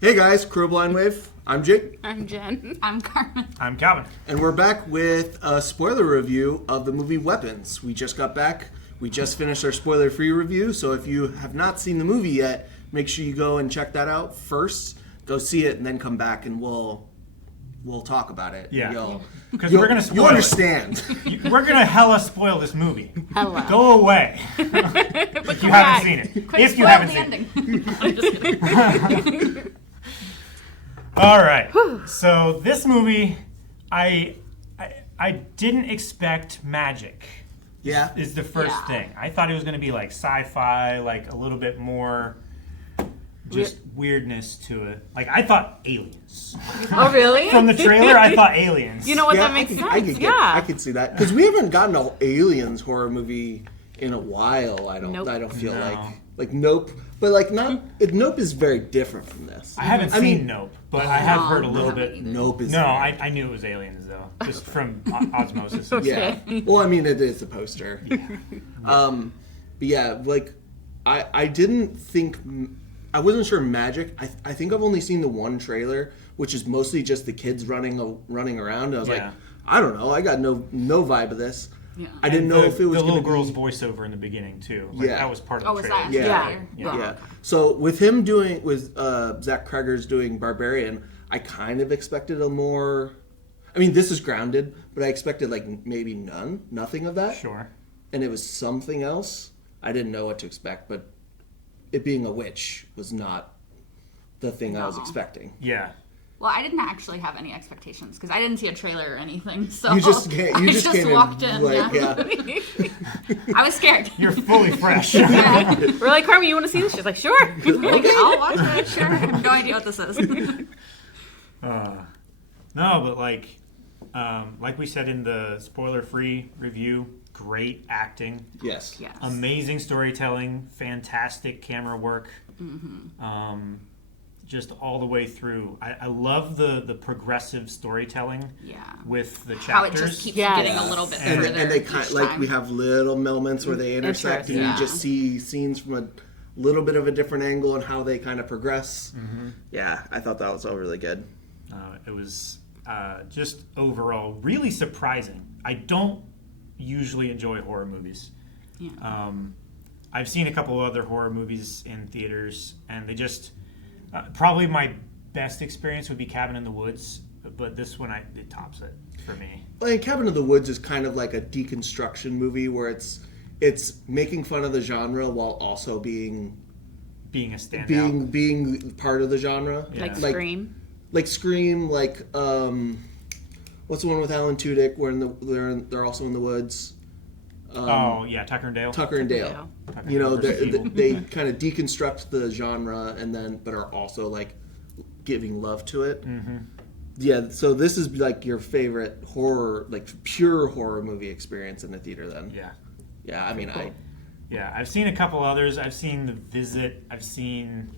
Hey guys, Crow Blind Wave. I'm Jake. I'm Jen. I'm Carmen. I'm Calvin. And we're back with a spoiler review of the movie Weapons. We just got back. We just finished our spoiler-free review, so if you have not seen the movie yet, make sure you go and check that out first. Go see it, and then come back and we'll talk about it. Yeah. Because we're going to spoil You understand. We're going to hella spoil this movie. Hello. Go away. If you haven't seen it. Quick, If you spoil haven't the seen ending. it. I'm just kidding. All right. So this movie, I didn't expect magic. Yeah. Is the first thing. I thought it was going to be like sci-fi, like a little bit more just weirdness to it. Like I thought aliens. Oh, really? From the trailer, I thought aliens. You know what? Yeah, That makes sense. I could see that. Because we haven't gotten an aliens horror movie in a while, I don't feel No. like Nope. But like Nope is very different from this. I haven't seen Nope, but I have heard a little bit. Nope is No, very- I knew it was aliens though, just from osmosis. Yeah. Well, I mean, it is a poster. But yeah, like I didn't think, I wasn't sure magic. I think I've only seen the one trailer, which is mostly just the kids running around. And I was like, I don't know. I got no vibe of this. Yeah. I didn't know if it was the little gonna girl's be... voiceover in the beginning too. Like, Yeah. that was part of Oh, the was trailer. that? Yeah. So with him Zack Cregger's doing Barbarian, I kind of expected a more. I mean, this is grounded, but I expected like maybe nothing of that. Sure. And it was something else. I didn't know what to expect, but it being a witch was not the thing I was expecting. Yeah. Well, I didn't actually have any expectations because I didn't see a trailer or anything. So You just I just came walked in, in. like, I was scared. You're fully fresh. We're like, Carmen, you want to see this? She's like, sure. Okay, I'll watch it. Sure. I have no idea what this is. No, but like we said in the spoiler-free review, great acting. Yes. Yes. Amazing storytelling, fantastic camera work. Just all the way through. I love the progressive storytelling with the chapters. How it just keeps getting a little bit further. And they kind like we have little moments where they intersect, and you just see scenes from a little bit of a different angle and how they kind of progress. Yeah, I thought that was all really good. It was just overall really surprising. I don't usually enjoy horror movies. Yeah. I've seen a couple of other horror movies in theaters, and they just probably my best experience would be Cabin in the Woods, but this one it tops it for me. Like Cabin in the Woods is kind of like a deconstruction movie where it's making fun of the genre while also being a standout, being part of the genre. Yeah. Like Scream. Like Scream, like what's the one with Alan Tudyk where they're also in the woods? Tucker and Dale. Tucker and Dale. Tucker You know, versus Evil. they kind of deconstruct the genre but are also like giving love to it. Yeah, so this is like your favorite horror, like pure horror movie experience in the theater then. Yeah, I mean, cool. I've seen a couple others. I've seen The Visit. I've seen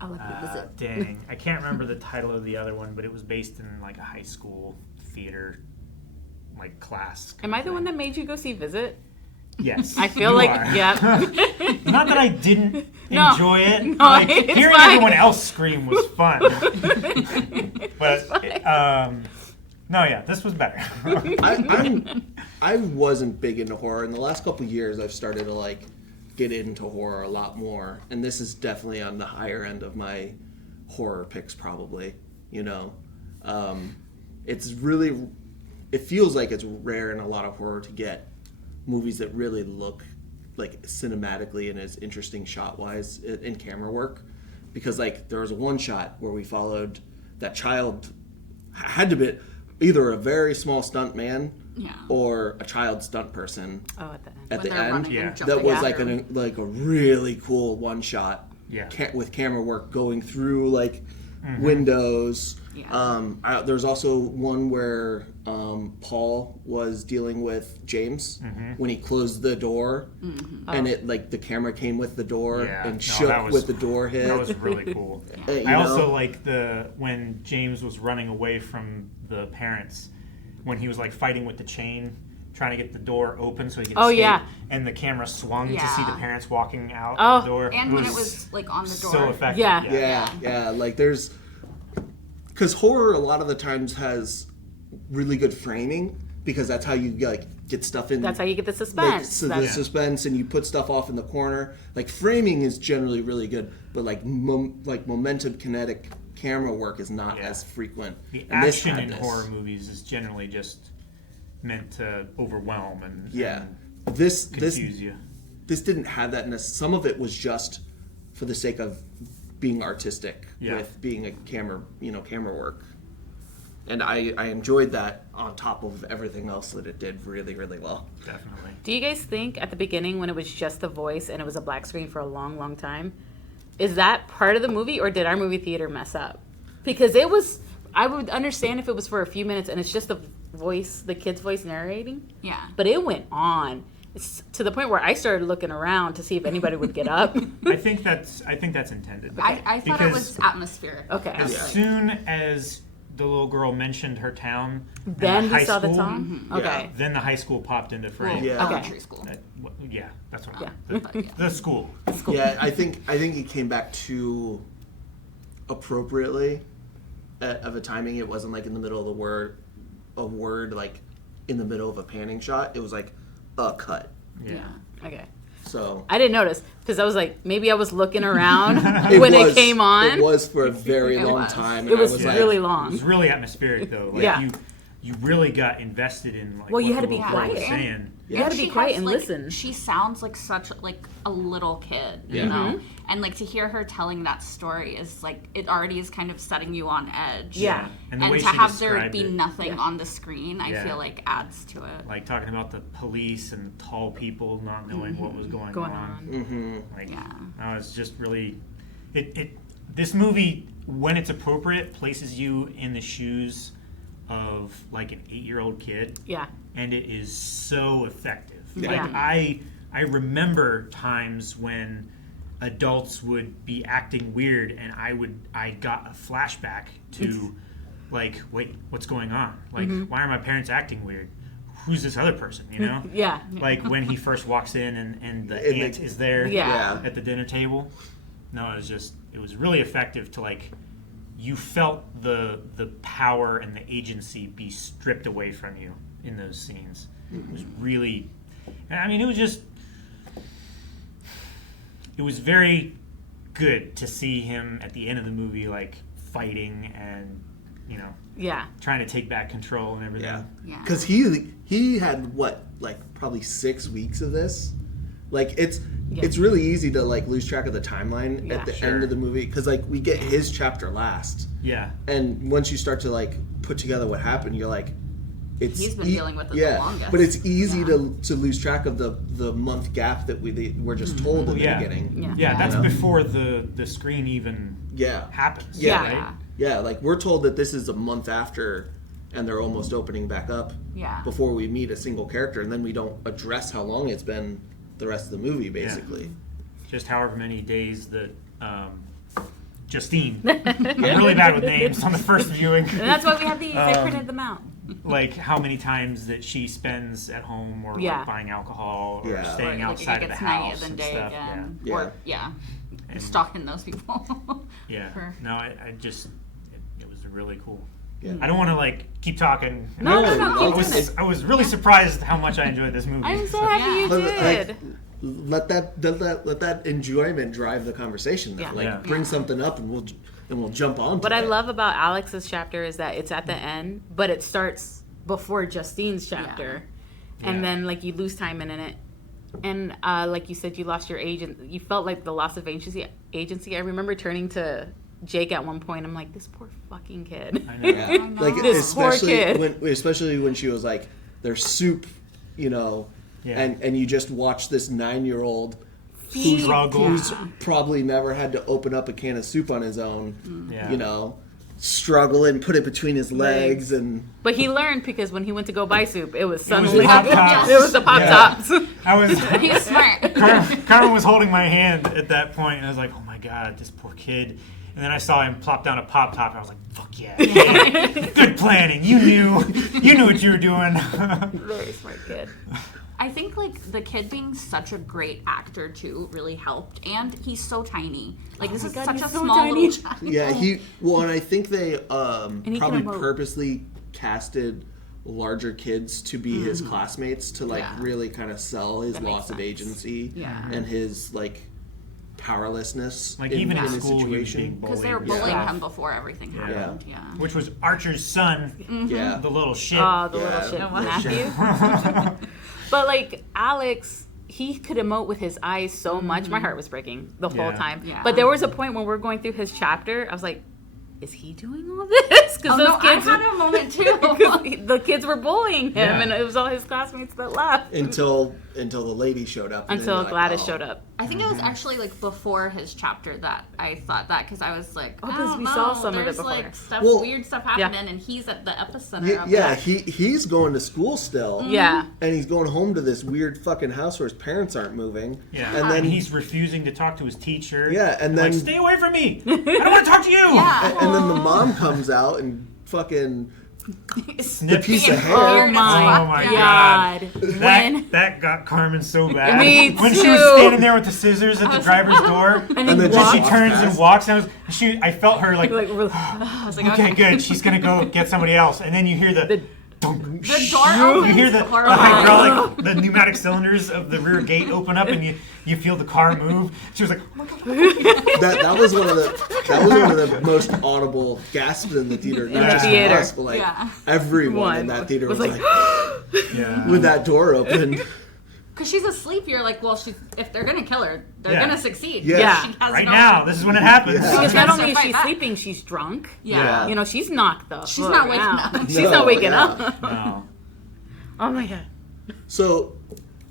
I like The Visit. dang, I can't remember the title of the other one, but it was based in like a high school theater like class. Am I the one that made you go see Visit? Yes. I feel you like, are. yeah. Not that I didn't No. enjoy it. No, Like it's hearing fine. everyone else scream was fun. But this was better. I wasn't big into horror. In the last couple of years, I've started to like get into horror a lot more, and this is definitely on the higher end of my horror picks. Probably, you know, it's really, it feels like it's rare in a lot of horror to get movies that really look like cinematically and as interesting shot wise in camera work, because like there was one shot where we followed that child, had to be either a very small stunt man or a child stunt person At the end. at the end and that was jumping like a really cool one shot with camera work going through like windows. There's also one where Paul was dealing with James when he closed the door, and it like the camera came with the door and shook with the door hit. That was really cool. I also like when James was running away from the parents, when he was like fighting with the chain, trying to get the door open so he could Oh, escape, yeah. and the camera swung to Yeah. see the parents walking out Oh. the door. And when it was like on the door. so effective. Yeah. Yeah. Like there's, because horror a lot of the times has really good framing because that's how you like get stuff in. That's how you get the Like, suspense. so the That's- suspense, and you put stuff off in the corner. Like framing is generally really good, but like momentum, kinetic camera work is not Yeah. as frequent. The And this action had in this. horror movies is generally just meant to overwhelm and This confuse you. this didn't have that. Some of it was just for the sake of being artistic with being a camera work. And I enjoyed that on top of everything else that it did really, really well. Definitely. Do you guys think at the beginning when it was just the voice and it was a black screen for a long, long time, is that part of the movie or did our movie theater mess up? Because it was, I would understand if it was for a few minutes and it's just the voice, the kid's voice narrating. Yeah. But it went on. It's to the point where I started looking around to see if anybody would get up. I think that's intended. I thought it was atmospheric. Okay. As Like, soon as the little girl mentioned her town, and Then the we high saw the school, town? Okay. Then the high school popped into frame. Yeah. elementary school. Yeah, that's what. Yeah. The school. Yeah, I think it came back too appropriately of a timing. It wasn't like in the middle of a word like in the middle of a panning shot. It was like a cut. Yeah. Okay. So I didn't notice because I was like, maybe I was looking around when it came on. It was for a very It long was. time. It and I was like, really It long. was really atmospheric though. Like Yeah. you really got invested in like Well, you what had to the be little girl was quiet. saying. You had to be She quiet has, and like, listen. She sounds like such like a little kid, Yeah. you know? Mm-hmm. And like to hear her telling that story is like it already is kind of setting you on edge. Yeah. And the way to she have there described be it, nothing Yeah. on the screen, I Yeah. feel like adds to it. like talking about the police and tall people not knowing what was going Going on. on. Mm-hmm. Like, Yeah. no, it's just really, this movie, when it's appropriate, places you in the shoes of like an 8-year-old kid, Yeah. and it is so effective. Yeah. Like I remember times when adults would be acting weird, and I got a flashback to like, wait, what's going on? Like, why are my parents acting weird? Who's this other person? You know? Yeah. Like when he first walks in and the It aunt makes- is there Yeah. at the dinner table. No, it was really effective to like, you felt the power and the agency be stripped away from you in those scenes. It was really, I mean, it was very good to see him at the end of the movie like fighting and, you know, Yeah. trying to take back control and everything. Yeah. Yeah. Because he had what, like probably 6 weeks of this. Like it's really easy to like lose track of the timeline Yeah. at the Sure. end of the movie because like we get his chapter last, Yeah. and once you start to like put together what happened, you're like, it's He's been dealing with it the longest. But it's easy Yeah. to lose track of the month gap that we're just told in the Yeah. beginning. Yeah. Yeah, that's You know? before the screen even Yeah. happens. Yeah. Right? Yeah, like we're told that this is a month after, and they're almost opening back up. Yeah. Before we meet a single character, and then we don't address how long it's been the rest of the movie, basically. Just however many days that Justine, I'm really bad with names on the first viewing, And that's why we had these. They printed them out. like how many times that she spends at home or Yeah. like, buying alcohol or Yeah. staying Or, outside like, of it the gets night house than and day stuff. again. Yeah. Or stalking those people. Yeah. For- No, I just it was really cool. Yeah. I don't want to like keep talking. No, No, no, no, keep doing it. I was really surprised how much I enjoyed this movie. I'm so happy you But, did. like, let that enjoyment drive the conversation. Yeah. Like Yeah. bring something up, and we'll jump on. What I love about Alex's chapter is that it's at the end, but it starts before Justine's chapter, and Yeah. then like you lose time in it, and like you said, you lost your agent. You felt like the loss of agency. I remember turning to Jake at one point. I'm like, this poor fucking kid. I know. Yeah. I know. Like This poor kid. especially when she was like, "There's soup," you know, Yeah. and you just watch this 9-year-old Feed- Struggles. Yeah. probably never had to open up a can of soup on his own, Yeah. you know, struggle and put it between his legs and But he learned because when he went to go buy soup, it was the suddenly Pop-Tarts. it was the Pop Yeah. Tops. I was. He's smart. Carmen was holding my hand at that point, and I was like, "Oh my god, this poor kid." And then I saw him plop down a Pop Top, and I was like, fuck yeah. Good planning. You knew what you were doing. Very smart kid. I think like the kid being such a great actor too really helped, and he's so tiny. Like this is God, such he's a so small tiny. little child. Yeah, and I think they he probably can emote. purposely casted larger kids to be his classmates to like Yeah. really kind of sell his That makes loss of sense. agency Yeah. and his like powerlessness Like, in, even in in a school, he was being situation. bullied. Because they were bullying Yeah. him before everything happened. Yeah. Which was Archer's son, Yeah. the little shit. Oh, the Yeah, little shit little shit. Matthew. But like Alex, he could emote with his eyes so much. My heart was breaking the whole Yeah. time. Yeah. But there was a point when we're going through his chapter, I was like, is he doing all this? Because Oh no, I had a moment too. the kids were bullying him, Yeah. and it was all his classmates that left. Until the lady showed up. and then Until you're like, Gladys oh. showed up. I think it was actually like before his chapter that I thought that, because I was like, Oh, I 'cause don't we know, saw some of it there's before. like stuff, Well, weird stuff happening, and he's at the epicenter Yeah, of yeah, it. he's going to school still. Yeah. And he's going home to this weird fucking house where his parents aren't moving. Yeah. And then he's refusing to talk to his teacher. Yeah, and like, then stay away from me. I don't want to talk to you. Yeah. and then the mom comes out and fucking the Snip. piece of hair. Oh Weird as my, fuck. my Yeah. God. That, that got Carmen so bad. Me When she was too. standing there with the scissors at the driver's door, And And he then then just she walked. turns past. and walks, and I felt her like, Like, really- I was like, okay, good, she's gonna go get somebody else, and then you hear the dunk. The door opens. You hear the horrifying. hydraulic, the pneumatic cylinders of the rear gate open up, and you feel the car move. She was like, oh my God. That was one of the most audible gasps in the theater. Not the just theater. for us, but like Yeah. everyone in One that theater was was like, like, Yeah. with that door open. Because she's asleep, you're like, well, if they're gonna kill her, they're Yeah. gonna succeed. Yeah. Yeah. She has Right no- now, this is when it happens. Yeah. Because not Tries to only is fight she back. sleeping, she's drunk. Yeah. You know, she's knocked the She's fuck not waking out. up. She's No, not waking yeah. up. No. Oh my God. So,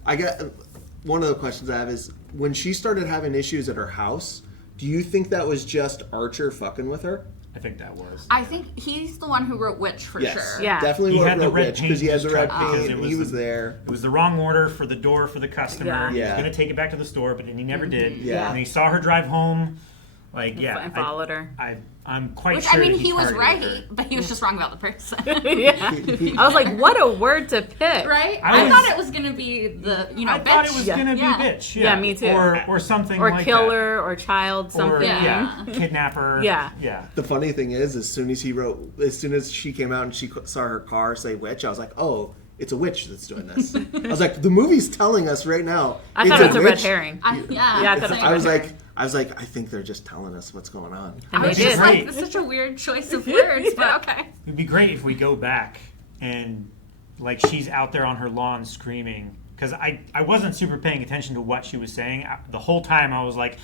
I got one of the questions I have is when she started having issues at her house. Do you think that was just Archer fucking with her? I think that was. I think he's the one who wrote Witch for sure. Yeah. definitely He wrote had the red Witch because he paint had the in red his truck because paint. it He was was there. It was the wrong order for the door for the customer. Yeah. He was Yeah. going to take it back to the store, but then he never did. Yeah. And he saw her drive home. Like, yeah. And followed her. I'm quite Which sure I mean, that he was targeted right, her. but he was just wrong about the person. Yeah. I was like, what a word to pick. Right? I I was- thought it was gonna be the I bitch. thought it was Yeah. going to be Yeah. bitch. Yeah, me too. Or something Or like killer or child, that. something. Or, Yeah. kidnapper. Yeah. Yeah. The funny thing is, as soon as she came out and she saw her car say witch, I was like, oh, it's a witch that's doing this. I was like, the movie's telling us right now. I thought it was a red witch. herring. Yeah, Yeah, I thought it I was red like, I think they're just telling us what's going on. And I they was did. just like, Great. it's such a weird choice of words, but okay. It'd be great if we go back and, like, she's out there on her lawn screaming. Because I wasn't super paying attention to what she was saying. The whole time I was like,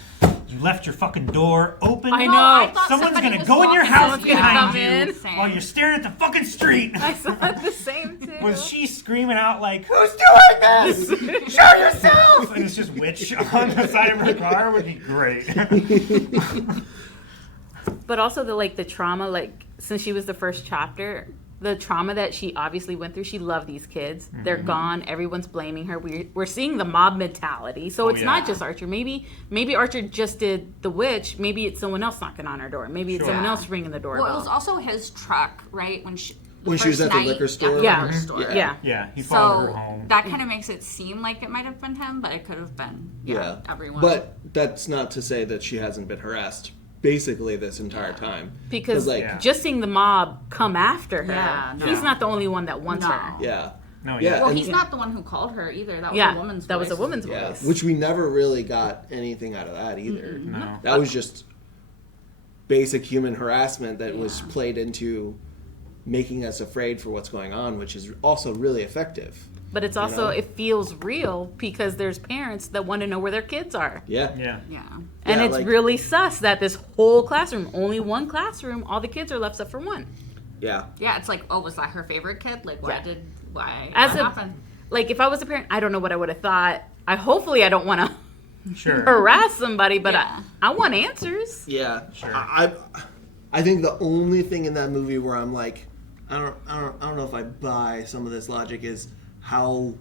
you left your fucking door open. I No, know. I thought Someone's somebody gonna was go in your walking house Someone's gonna behind come you in. while you're staring at the fucking street. I saw the same too. Was she screaming out like, "Who's doing this? Show yourself!" And it's just witch on the side of her car would be great. But also the trauma, like since she was the first chapter, the trauma that she obviously went through. She loved these kids. They're gone. Everyone's blaming her. We're seeing the mob mentality. So it's yeah. not just Archer. Maybe Archer just did the witch. Maybe it's someone else knocking on her door. Maybe it's Sure. someone else ringing the doorbell. Well, it was also his truck, right? When she When she was first at the night liquor store? At the Yeah. liquor store. yeah. Yeah, he followed her So home. that kind of makes it seem like it might have been him, but it could have been everyone. But that's not to say that she hasn't been harassed basically this entire time. Because like, Yeah. just seeing the mob come after her, Yeah, no. he's not the only one that wants No. her. yeah. No, Yeah. well, and- he's not the one who called her either. That was Yeah, a woman's that voice. was a woman's Yeah, voice. which we never really got anything out of that either. No. That was just basic human harassment that was played into making us afraid for what's going on, which is also really effective. But it's also, know? it feels real because there's parents that want to know where their kids are. Yeah. Yeah. Yeah. And Yeah, it's like- really sus that this whole classroom, only one classroom, all the kids are left except for one. Yeah. Yeah, it's like, oh, was that her favorite kid? Like, Yeah. why? As what a, happened? like, if I was a parent, I don't know what I would have thought. Hopefully I don't want to Sure. harass somebody, but Yeah. I want answers. Yeah. Sure. I think the only thing in that movie where I'm like, I don't know if I buy some of this logic is how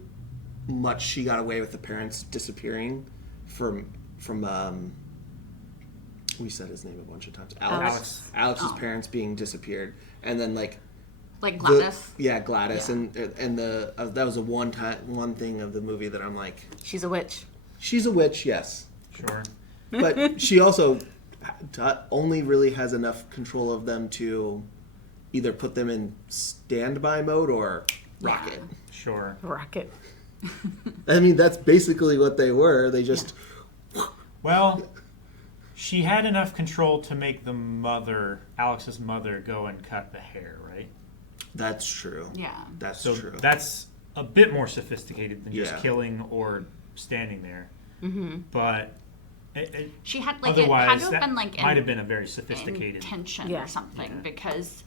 much she got away with the parents disappearing from we said his name a bunch of times. Alex. Alex's parents being disappeared, and then like Gladys. Gladys, Yeah. and the that was a one thing of the movie that I'm like, She's a witch. she's a witch, yes, Sure. but she also only really has enough control of them to either put them in standby mode or rocket. Sure. Rocket. I mean, that's basically what they were. They just Well, she had enough control to make Alex's mother, go and cut the hair, right? That's true. Yeah. That's So true. that's a bit more sophisticated than just Yeah. killing or standing there. Mm-hmm. But She had otherwise, it had to have that been might have been a very sophisticated. intention Yeah. or something because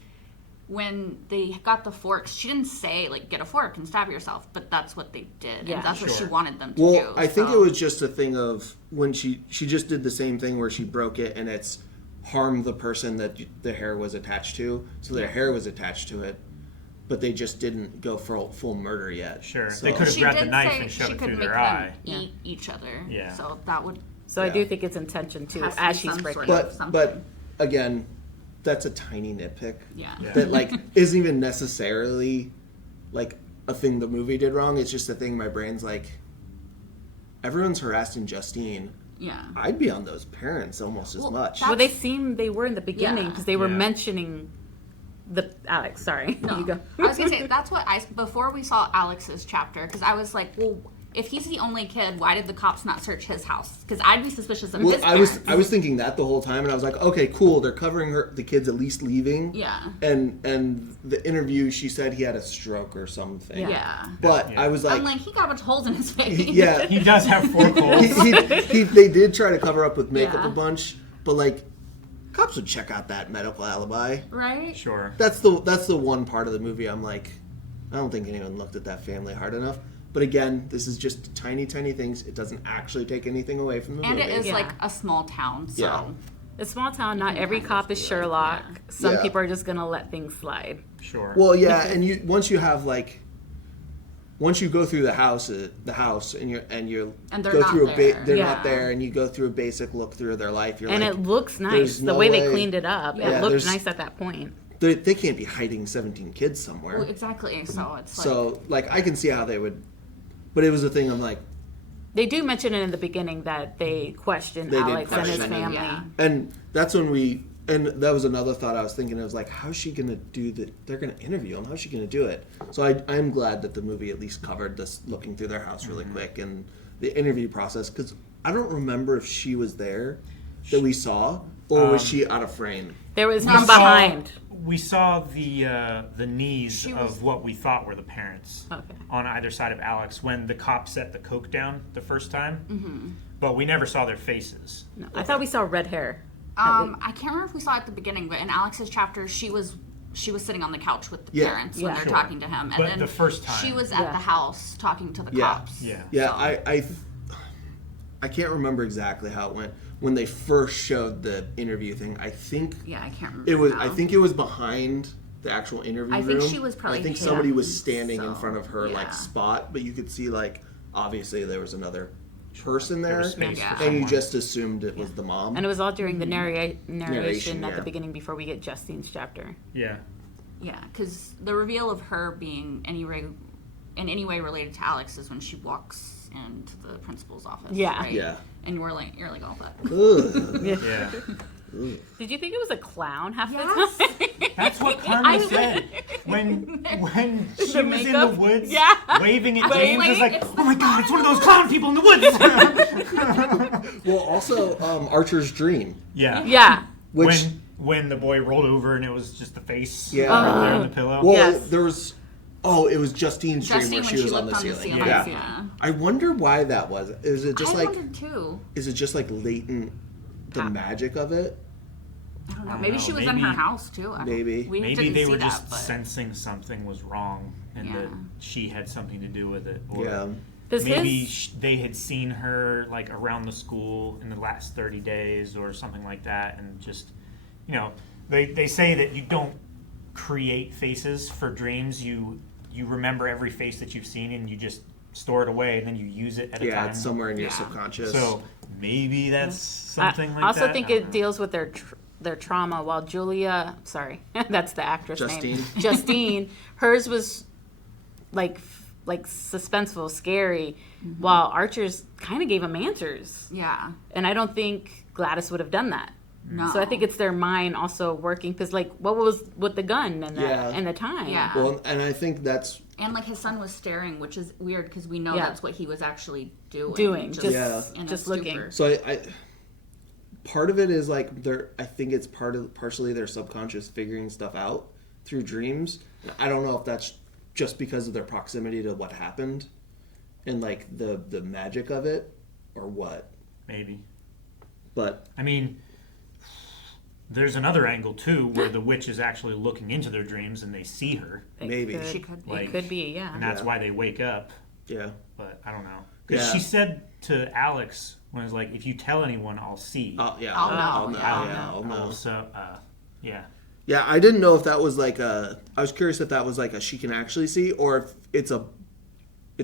when they got the forks, she didn't say get a fork and stab yourself, but that's what they did, Yeah. and that's what she Sure. wanted them to Well, do. I think so- it was just a thing of when she just did the same thing where she broke it and it's harmed the person that the hair was attached to, so their hair was attached to it, but they just didn't go for full murder yet. Sure. So- They could have She grabbed the did knife say and shoved she it could through make their them eye. eat each other. Yeah. So that would So I Yeah. do think it's intention too, Has to as be she's some breaking. sort of- But again, that's a tiny nitpick yeah. Yeah. that isn't even necessarily a thing the movie did wrong. It's just a thing my brain's like, everyone's harassing Justine. Yeah. I'd be on those parents almost as Well, much. that- Well, they were in the beginning Yeah. because they were Yeah. mentioning Alex. Sorry, No. you go. I was gonna say that's what before we saw Alex's chapter, because I was like, well, if he's the only kid, why did the cops not search his house? Because I'd be suspicious of Well, his I was parents. thinking that the whole time, and I was like, okay, cool. They're covering the kids at least leaving. Yeah. And the interview, she said he had a stroke or something. Yeah. Yeah. But Yeah. I was I'm like, like, he got a bunch of holes in his face. yeah. He does have 4 holes. They did try to cover up with makeup Yeah. a bunch, but cops would check out that medical alibi. Right? Sure. That's the one part of the movie I'm like, I don't think anyone looked at that family hard enough. But again, this is just tiny things. It doesn't actually take anything away from the And movie. it is Yeah. a small town, so Yeah. It's a small town. Not can every kind cop is Sherlock. Yeah. Some Yeah. people are just gonna let things slide. Sure. Well, yeah, and once you have once you go through the house and you And they're go not through there. they're Yeah. not there, and you go through a basic look through their life, you're And like, it looks nice. there's The no way they way- cleaned it up. Yeah, It looked there's- nice at that point. they can't be hiding 17 kids somewhere. Well, exactly. So it's So I can see how they would, but it was a thing. I'm like, They do mention it in the beginning that they questioned They did Alex and his question him, family. yeah. and that's when and that was another thought I was thinking. I was like, how's she gonna do that? They're gonna interview him. How's she gonna do it? So I'm glad that the movie at least covered this looking through their house really quick and the interview process, because I don't remember if she was there that we saw, or was she out of frame? There was We from saw- behind. We saw the knees She was- of what we thought were the parents Okay. on either side of Alex when the cop set the coke down the first time. But we never saw their faces. No, I thought we saw red hair. I can't remember if we saw it at the beginning, but in Alex's chapter, she was sitting on the couch with the Yeah. parents when Yeah. they're Sure. talking to him, and But then the first time. she was at Yeah. the house talking to the Yeah. cops. Yeah. Yeah, So- I can't remember exactly how it went when they first showed the interview thing. I think Yeah, I can't remember. it was. now. I think it was behind the actual interview I room. think she was probably I think hidden, somebody was standing in so, front of her yeah. spot, but you could see obviously there was another person there, was space for and you someone. just assumed it was the mom. And it was all during the narration Narration, at the yeah. beginning before we get Justine's chapter. Yeah. Yeah, because the reveal of her being in any way related to Alex is when she walks into the principal's office. Yeah. right? Yeah. And you're like, oh, but Ugh. Yeah. Did you think it was a clown half Yes. the time? That's what Carmen said when she was in the makeup? woods Yeah. waving at Waving. James. I was like, It's oh my god, it's one of those clown people in the woods. Well, also Archer's dream. Yeah. Yeah. Which when the boy rolled over and it was just the face Yeah. right there on the pillow. well, Yes. there was. Oh, it was Justine's dream Justine where when she she was on looked the on the ceiling. ceiling. Yeah. Yeah. I wonder why that was. Is it just I wondered too. Is it just latent the magic of it? I don't know. don't Maybe know. she was in Maybe- her house too. I don't- Maybe. We Maybe didn't they see were that, just but sensing something was wrong and Yeah. that she had something to do with it. Or Yeah. Does maybe his they had seen her around the school in the last 30 days or something like that, and just, they say that you don't create faces for dreams. You remember every face that you've seen and you just store it away, and then you use it at a time. It's somewhere in your Yeah. subconscious. So maybe that's something like that. I also think I it don't know. deals with their trauma. While Julia, sorry, that's the actress Justine. name, Justine, hers was like suspenseful, scary, while Archer's kind of gave him answers. Yeah. And I don't think Gladys would have done that. No. So I think it's their mind also working, because like what was with the gun and the Yeah. and the time. Yeah. Well, and I think that's And like his son was staring, which is weird because we know Yeah. that's what he was actually doing. Just Yeah. in a just looking. stupor. so. I part of it is like I think it's partially their subconscious figuring stuff out through dreams. I don't know if that's just because of their proximity to what happened, and like the magic of it, or what. Maybe. But I mean, there's another angle too, where the witch is actually looking into their dreams and they see her, It Maybe. could, She could be. It could be, yeah. and that's Yeah. why they wake up. yeah, But I don't know, because Yeah. she said to Alex when it was like, "If you tell anyone, I'll see." I'll know. I'll know. I'll know. So, yeah. Yeah, I didn't know if that was like a. I was curious if that was like a she can actually see, or if it's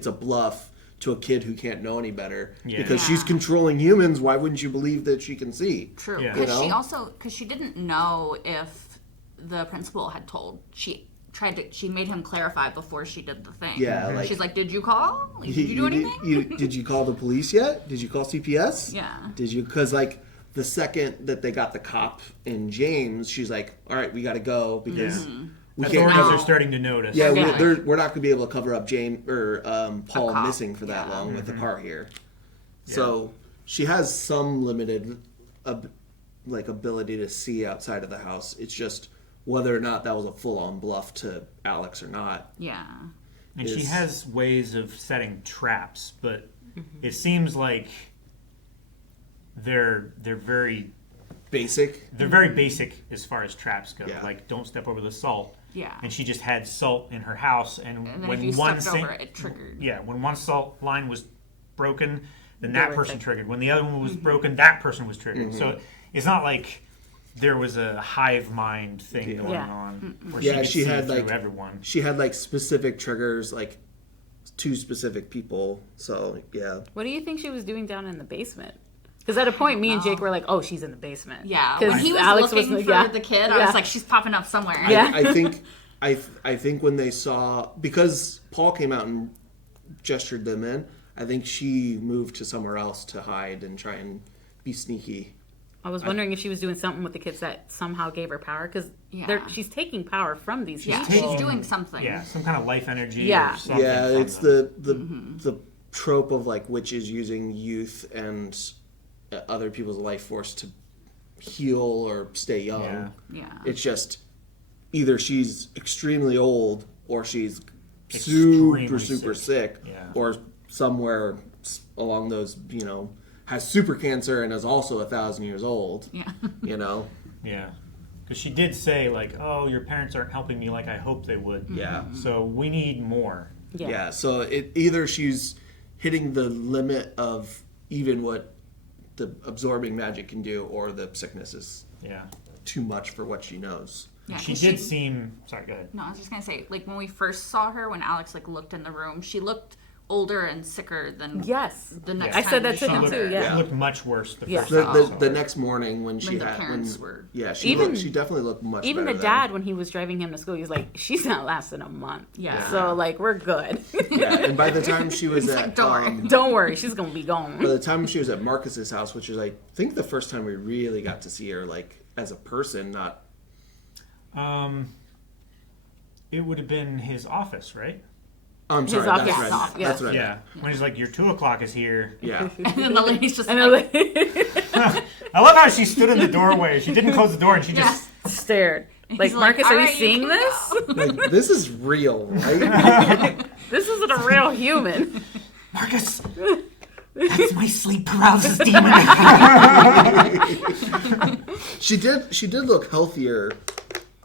a bluff to a kid who can't know any better. Yeah. Because she's controlling humans. Why wouldn't you believe that she can see? True. Yeah. Because You know? because she didn't know if the principal had told. She made him clarify before she did the thing. Yeah, like- she's like, "Did you call? Like, did you do anything?" Did you call the police yet? Did you call CPS? Yeah. Did you? Because like the second that they got the cop in James, she's like, "All right, we got to go because we can't Authorities cover." are starting to notice. Yeah, Yeah. we're not going to be able to cover up James or Paul cop, missing for that yeah. long with the car here. So she has some limited ability to see outside of the house. It's just whether or not that was a full-on bluff to Alex or not. Yeah. And she is- has ways of setting traps, but it seems like they're very Basic. basic as far as traps go. Yeah. Like, don't step over the salt. Yeah. And she just had salt in her house, and And then when if you one stepped over it, it triggered. yeah, when one salt line was broken, then They that were person like- triggered. When the other one was broken, that person was triggered. So it's not like there was a hive mind thing going Yeah. on where Yeah, she could she see had, through like- everyone. She had like specific triggers, like to specific people. So yeah. What do you think she was doing down in the basement? Because at a point, me and Jake were like, "Oh, she's in the basement." Yeah. because When he was Alex looking was for yeah. the kid, I Yeah. was like, "She's popping up somewhere." Yeah. I think I think when they saw, because Paul came out and gestured them in, I think she moved to somewhere else to hide and try and be sneaky. I was wondering if she was doing something with the kids that somehow gave her power, because Yeah. she's taking power from these Yeah, people. she's doing something. Yeah, some kind of life energy. Yeah. Or something Yeah, from it's them. the trope of like witches using youth and other people's life force to heal or stay young. Yeah. Yeah. It's just either she's extremely old or she's Extremely super sick, Yeah. or somewhere along those, has super cancer and is also 1,000 years old. Yeah. You know, Yeah, because she did say like, "Oh, your parents aren't helping me like I hoped they would." yeah. So we need more. Yeah, so either she's hitting the limit of even what the absorbing magic can do, or the sickness is Yeah. too much for what she knows. Yeah, She 'cause did seem. Sorry, go ahead. No, I was just gonna say, like when we first saw her, when Alex like looked in the room, she looked older and sicker than Yes, the next I time said that we to saw him her. too. She Yeah, looked much worse the Yeah. first The, time. the, I saw the her. next morning when she the had, parents were- Even- she definitely looked much even the better dad when he was driving him to school, he was like, "She's not lasting a month." Yeah. so like we're good. Yeah, and by the time she was He's at like, "Don't worry." Don't worry, she's gonna be by gone. the time she was at Marcus's house, which is I think the first time we really got to see her like as a person, not It would have been his office, right? I'm His sorry, office, that's right. yeah. That's right. Yeah. When he's like, "Your 2:00 is here." Yeah. And then the lady's just I like, know, like, I love how she stood in the doorway. She didn't close the door, and she just. stared. Like, He's like, Marcus, are you "Alright, you seeing can this? Like, this is real, right? This isn't a real human. Marcus, that's my sleep paralysis demon. She did look healthier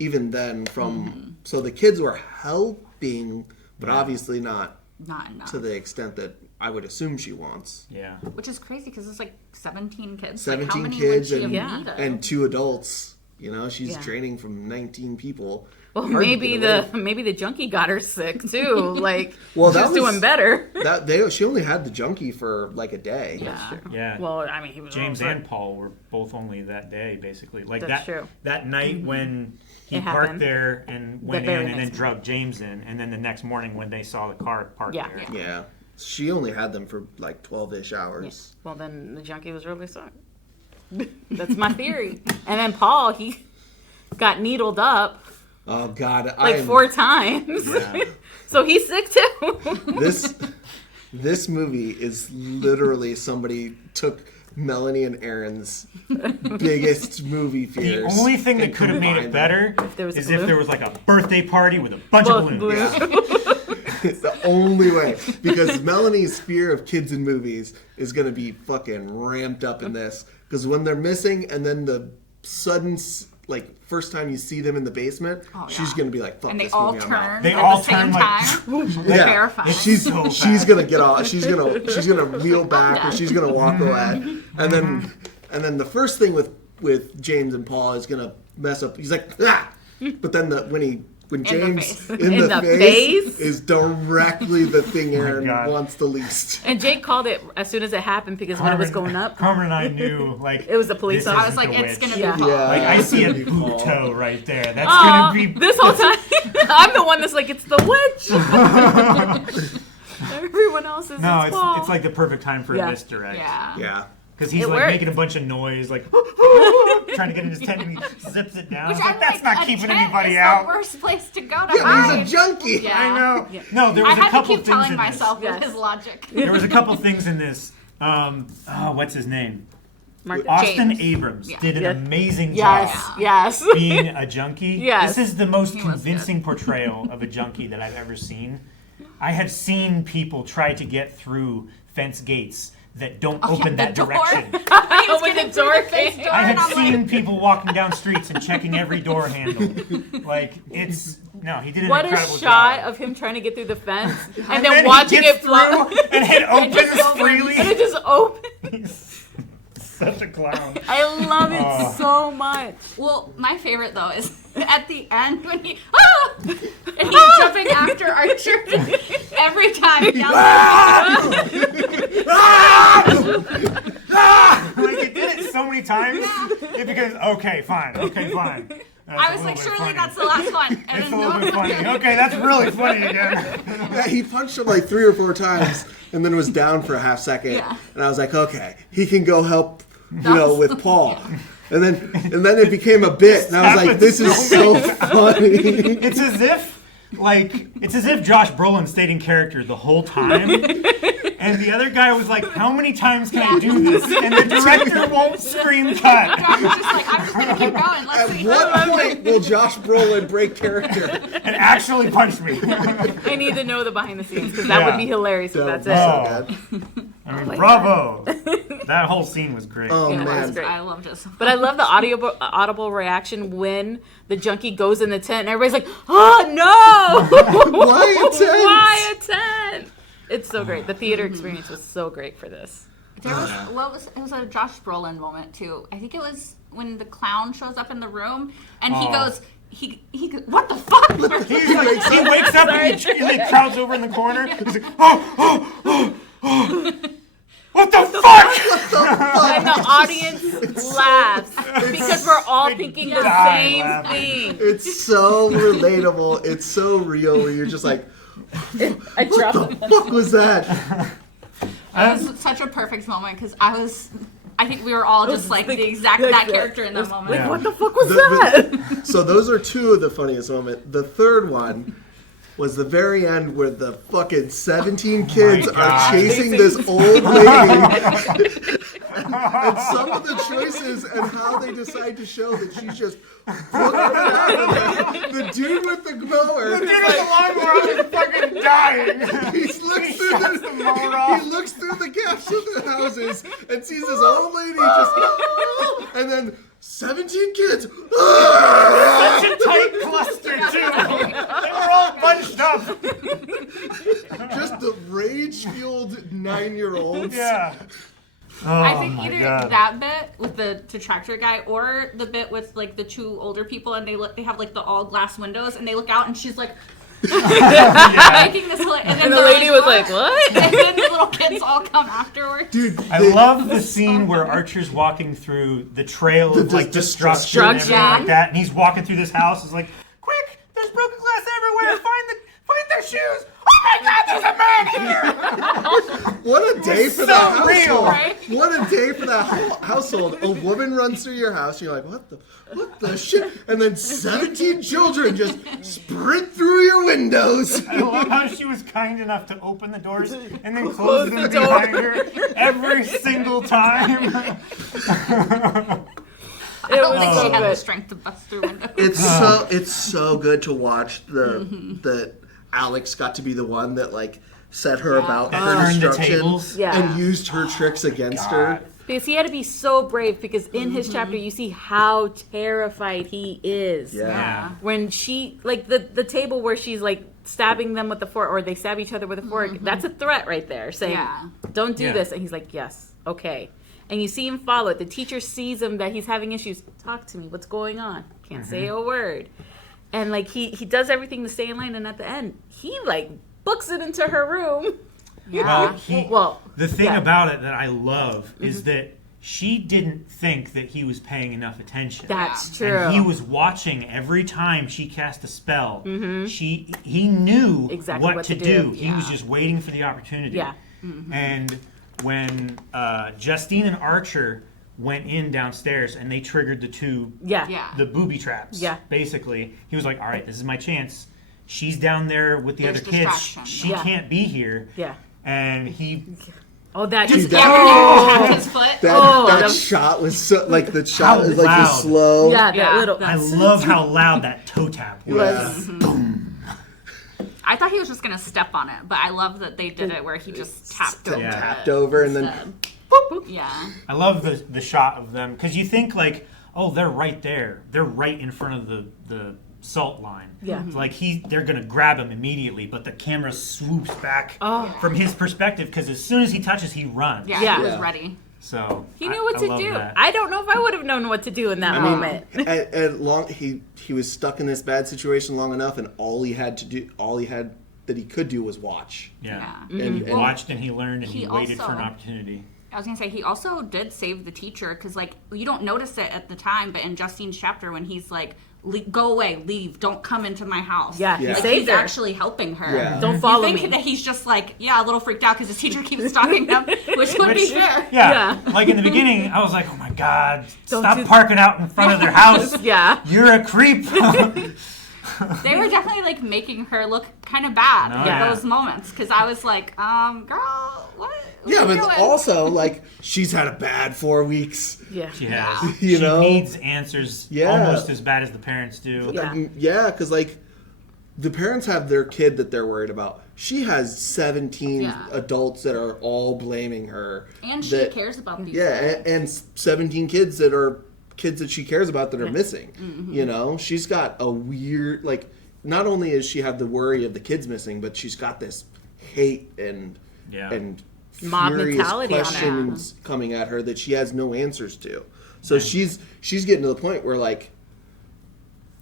even then from so the kids were helping, but obviously not not enough. to the extent that I would assume she wants. Yeah. Which is crazy because it's like 17 kids. 17 like, how many kids would she and, have needed? and 2 adults. You know, she's training from 19 people. Well, Hard to maybe get away. maybe the junkie got her sick too. Like, Well, she's doing better. She only had the junkie for like a day. Yeah. Well, I mean, he was James and Paul were both only that day, basically. Like That's true. That night when he It parked happened. there and went very in and then next drugged James in, and then the next morning when they saw the car parked there. Yeah. She only had them for like 12-ish hours. Well, then the junkie was really sick. That's my theory. And then Paul, he got needled up Oh God, like 4 times. Yeah. So he's sick too. This movie is literally somebody took Melanie and Aaron's biggest movie fears. The only thing that and could have made it combined better there was is glue. if there was like a birthday party with a bunch of balloons. Blue. It's the only way, because Melanie's fear of kids in movies is going to be fucking ramped up in this. Because when they're missing, and then the sudden, like, first time you see them in the basement, she's going to be like, fuck And they this all movie, I'm out. turn They at all the same turn, like, time. Yeah. Terrifying. She's so she's fast. gonna get off. She's gonna wheel back, or she's gonna walk away, and then the first thing with James and Paul is gonna mess up. He's like, ah! But then when James face. in the face is directly the thing Aaron God. wants the least. And Jake called it as soon as it happened because when it was going up, Carmen and I knew, like, it was the police this officer. I was like, isn't the it's witch. gonna be Yeah. Paul. Yeah, Like, I it's see a gonna be boot Paul. toe right there. That's gonna be this whole time, I'm the one that's like, it's the witch. Everyone else is No, Paul. it's like the perfect time for Yeah. a misdirect. Yeah. Yeah. Because he's It like worked. making a bunch of noise, like trying to get in his tent, and he zips it down. Which It's like, I'm that's like, not a keeping tent anybody is out. the worst place to go to Yeah, hide. he's a junkie. Yeah. I know. Yeah. No, there I was a had to couple keep things telling in myself Yes. with his logic. this. There was a couple things in this. What's his name? Mark- Austin James. Abrams Yeah. did an Yes. amazing Yes, job yes. being a junkie. Yes. This is the most He was convincing portrayal of a junkie that I've ever seen. I have seen people try to get through fence gates that don't open the that door. direction. He was When getting the door through the fence came. door, I and have I'm seen like, people walking down streets and checking every door handle. Like, it's... No, he did an What a incredible shot job. of him trying to get through the fence and, And then he watching gets it fly. through, and it opens freely. And it just opens. He's such a clown. I love it Oh. so much. well, my favorite though is at the end when he and he's jumping after Archer every time. Like, he did it so many times. It becomes, okay, fine. That's I a was little like, bit surely funny. that's the last one. And It's a then little no. bit funny. Okay, that's really funny again. Yeah, he punched him like 3 or 4 times, and then was down for a half second. Yeah. And I was like, okay, he can go help, with Paul. And then it became a bit, and I was like, this is so funny. It's as if Josh Brolin stayed in character the whole time, and the other guy was like, "How many times can I do this?" And the director won't scream cut. I was just like, I'm just gonna keep going. Let's At see. what point will Josh Brolin break character? And actually punch me. I need to know the behind the scenes because that would be hilarious if that's it. Oh. I mean, bravo! That whole scene was great. Oh, Yeah, that was man. great. I loved it. But I love the audible reaction when the junkie goes in the tent and everybody's like, "Oh no! Why a tent? Why a tent?" It's so great. The theater experience was so great for this. There was it was a Josh Brolin moment too. I think it was when the clown shows up in the room and he goes. He goes, what the fuck? He wakes up and the crowd's over in the corner. He's like, oh. What the fuck? And the audience laughs because we're all thinking the die same laughing. thing. It's so relatable. It's so real. Where you're just like, I dropped what the fuck was that? It was such a perfect moment because I think we were all just like the exact that character in that moment. Yeah. What the fuck was that? So those are 2 of the funniest moments. The third one was the very end where the fucking 17 kids are God. chasing this old lady. And some of the choices and how they decide to show that she's just booking out of there. The dude with the mower. Dude with the lawnmower is fucking dying. He looks through the gaps of the houses and sees this old lady just, and then 17 kids. Such a tight cluster, too. They were all bunched up. Just the rage-fueled 9-year-olds. Yeah. I think my either God. that bit with the tractor guy or the bit with like the two older people and they have like the all glass windows and they look out and she's like making this and then And the lady was like, what? And then the little kids all come afterwards. Dude, I love the scene where Archer's walking through the trail of like destruction and everything like that, and he's walking through this house. It's like, quick! There's broken glass everywhere. Find their shoes. Oh my God! There's a man here. what a day for so that real, household! right? What a day for that household! A woman runs through your house, and you're like, what the shit? And then 17 children just sprint through your windows. I love how she was kind enough to open the doors and then close them behind her every single time. I don't was think so she had the good. strength to bust through windows. It's so good to watch that Alex got to be the one that like set her about her Turned the destruction tables. Yeah. and used her tricks against her. Because he had to be so brave because in his chapter you see how terrified he is. Yeah. When she, like the table where she's like stabbing them with the fork or they stab each other with a fork, that's a threat right there saying, Yeah. don't do Yeah. this. And he's like, yes, okay. And you see him follow it. The teacher sees him that he's having issues. Talk to me. What's going on? Can't say a word. And like he does everything to stay in line. And at the end, he like books it into her room. Yeah. The thing yeah. about it that I love is that she didn't think that he was paying enough attention. That's true. And he was watching every time she cast a spell. He knew Exactly what to do. He was Yeah. just waiting for the opportunity. Yeah. And when Justine and Archer went in downstairs and they triggered Yeah. the booby traps. Yeah. Basically, he was like, "All right, this is my chance. She's down there with the There's other kids. distraction. She Yeah. can't be here." Yeah. And he Oh, that Dude, just Tapped his foot. That that- shot was so like the shot How is like loud. the slow. yeah, that Yeah. little. I love how loud that toe tap was. Yeah. I thought he was just gonna step on it, but I love that they did it where he just tapped over Tapped it. over and then instead. Yeah. I love the shot of them because you think like, oh, they're right there. They're right in front of the salt line. Yeah. It's like they're gonna grab him immediately, but the camera swoops back from his perspective because as soon as he touches, he runs. Yeah, Yeah. he was Yeah. ready. So He knew what I to love do. that. I don't know if I would have known what to do in that moment. at long he was stuck in this bad situation long enough, and all he could do was watch. Yeah. And, He watched and he learned and He he waited for an also- opportunity. I was gonna say he also did save the teacher because like you don't notice it at the time, but in Justine's chapter when he's like, "Go away, leave, don't come into my house." Yeah, he like, saved he's her. actually helping her. Yeah. Don't follow You think me. that he's just like, a little freaked out because his teacher keeps stalking him, which would be fair. Yeah. Yeah. Like in the beginning, I was like, oh my God, Don't stop do- parking out in front of their house. Yeah. You're a creep. They were definitely like making her look kind of bad Oh, at yeah. those moments because I was like, girl, what? Yeah, are you but doing? also like she's had a bad 4 weeks. Yeah. She has. You she know? needs answers Yeah. almost as bad as the parents do. Yeah. Yeah, because like the parents have their kid that they're worried about. She has 17 Yeah. adults that are all blaming her. And she that- cares about these Yeah, kids. and 17 kids that are kids that she cares about that are missing. Mm-hmm. You know, she's got a weird like. Not only does she have the worry of the kids missing, but she's got this hate and Mob furious mentality on her. questions coming at her that she has no answers to. So she's getting to the point where like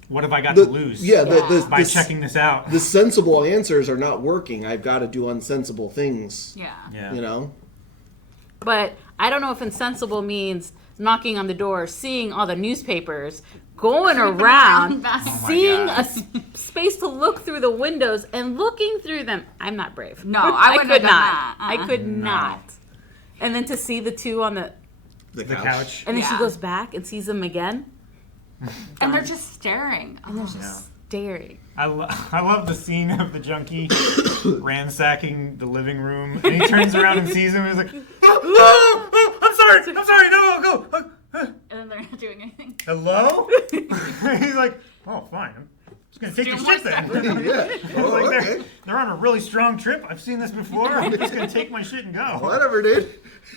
What have I got the, to lose yeah, by the, checking this out? the sensible answers are not working. I've got to do unsensible things. Yeah. Yeah. You know. But I don't know if insensible means knocking on the door, seeing all the newspapers, going around, Oh seeing God. a space to look through the windows and looking through them. I'm not brave. No, I wouldn't could have done not. that. I could not. And then to see the two on the, The The couch. and then she Yeah. goes back and sees them again, And they're just staring. and they're just staring. I love the scene of the junkie ransacking the living room, and he turns around and sees him. And he's like, I'm sorry, no, go. And then they're not doing anything. Hello? He's like, oh, fine. I'm just gonna take your do more shit then. Yeah. Oh, Like, okay. they're on a really strong trip. I've seen this before. I'm just gonna take my shit and go. Whatever, dude.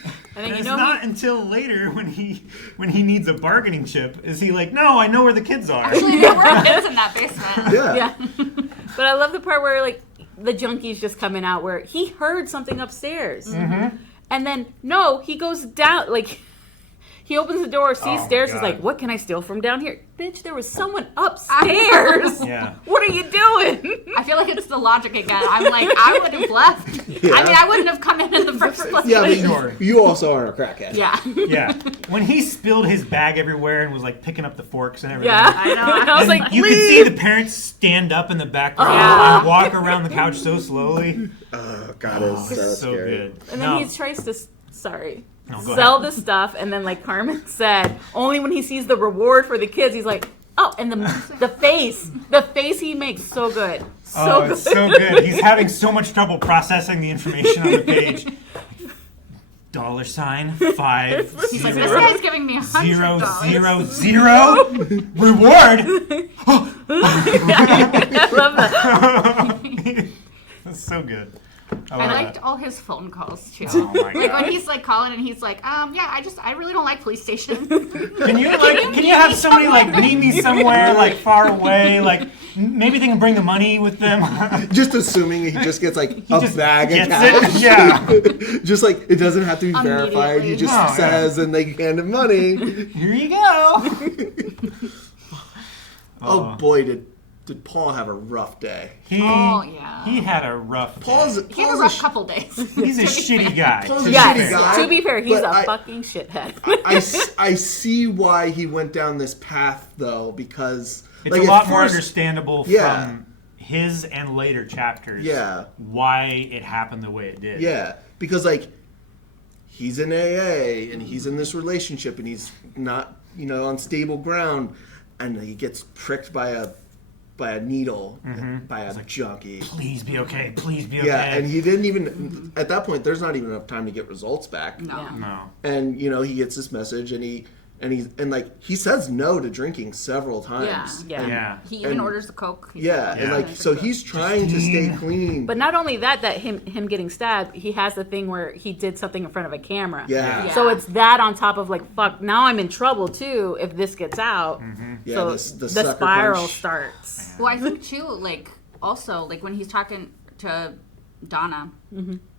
And then And you it's know not until later when he needs a bargaining chip is he like, no, I know where the kids are. Actually, there were kids in that basement. Yeah. yeah. But I love the part where like the junkie's just coming out where he heard something upstairs. Mm-hmm. And then, no, he goes down, like, he opens the door, sees Oh, stairs, God. he's like, what can I steal from down here? Bitch, there was someone upstairs. Yeah. What are you doing? I feel like it's the logic again. I'm like, I would have left. Yeah. I mean, I wouldn't have come in the first place. Yeah, but Sure. you also are a crackhead. Yeah. Yeah. When he spilled his bag everywhere and was like picking up the forks and everything. Yeah. I know. And I was like, You could see the parents stand up in the background Yeah. and walk around the couch so slowly. Oh, God, it's so So scary. good. and then he tries to, go sell ahead. the stuff, and then, like Carmen said, only when he sees the reward for the kids, he's like, oh, and the face he makes, so good. So good. It's so good. He's having so much trouble processing the information on the page. $5 He's like, zero, this guy's giving me zero, $100. zero, reward. I love that. That's so good. I love liked that. all his phone calls too. Oh my Like when God. he's like calling and he's like, yeah, I really don't like police station. Can you have somebody like meet me somewhere like far away, like maybe they can bring the money with them. Just assuming he just gets like a just bag of gets cash. it. Yeah. Just like it doesn't have to be verified. He Immediately. just No, yeah. says and they hand him money. Here you go. Oh boy, did Paul have a rough day. He yeah. he had a rough day. He had a Paul's rough couple days. He's a shitty guy. Paul's a Yes, shitty guy, to be fair, he's but a I- fucking shithead. I see why he went down this path though, because It's like, a at lot more first- understandable Yeah. from his and later chapters. Yeah. Why it happened the way it did. Yeah, because like he's in AA and he's in this relationship and he's not on stable ground, and he gets pricked by a needle by a junkie. Please be okay. Please be okay. Yeah, and he didn't even at that point. There's not even enough time to get results back. No. Yeah. No. And he gets this message and he says no to drinking several times. Yeah. Yeah. He even And- orders the Coke. Yeah, and Yeah. like so he's trying to stay Justine. clean. But not only that him getting stabbed, he has the thing where he did something in front of a camera. yeah, Yeah. So it's that on top of like, fuck, now I'm in trouble too if this gets out. yeah, So the the sucker spiral punch. starts. Well, I think too, like also like when he's talking to Donna,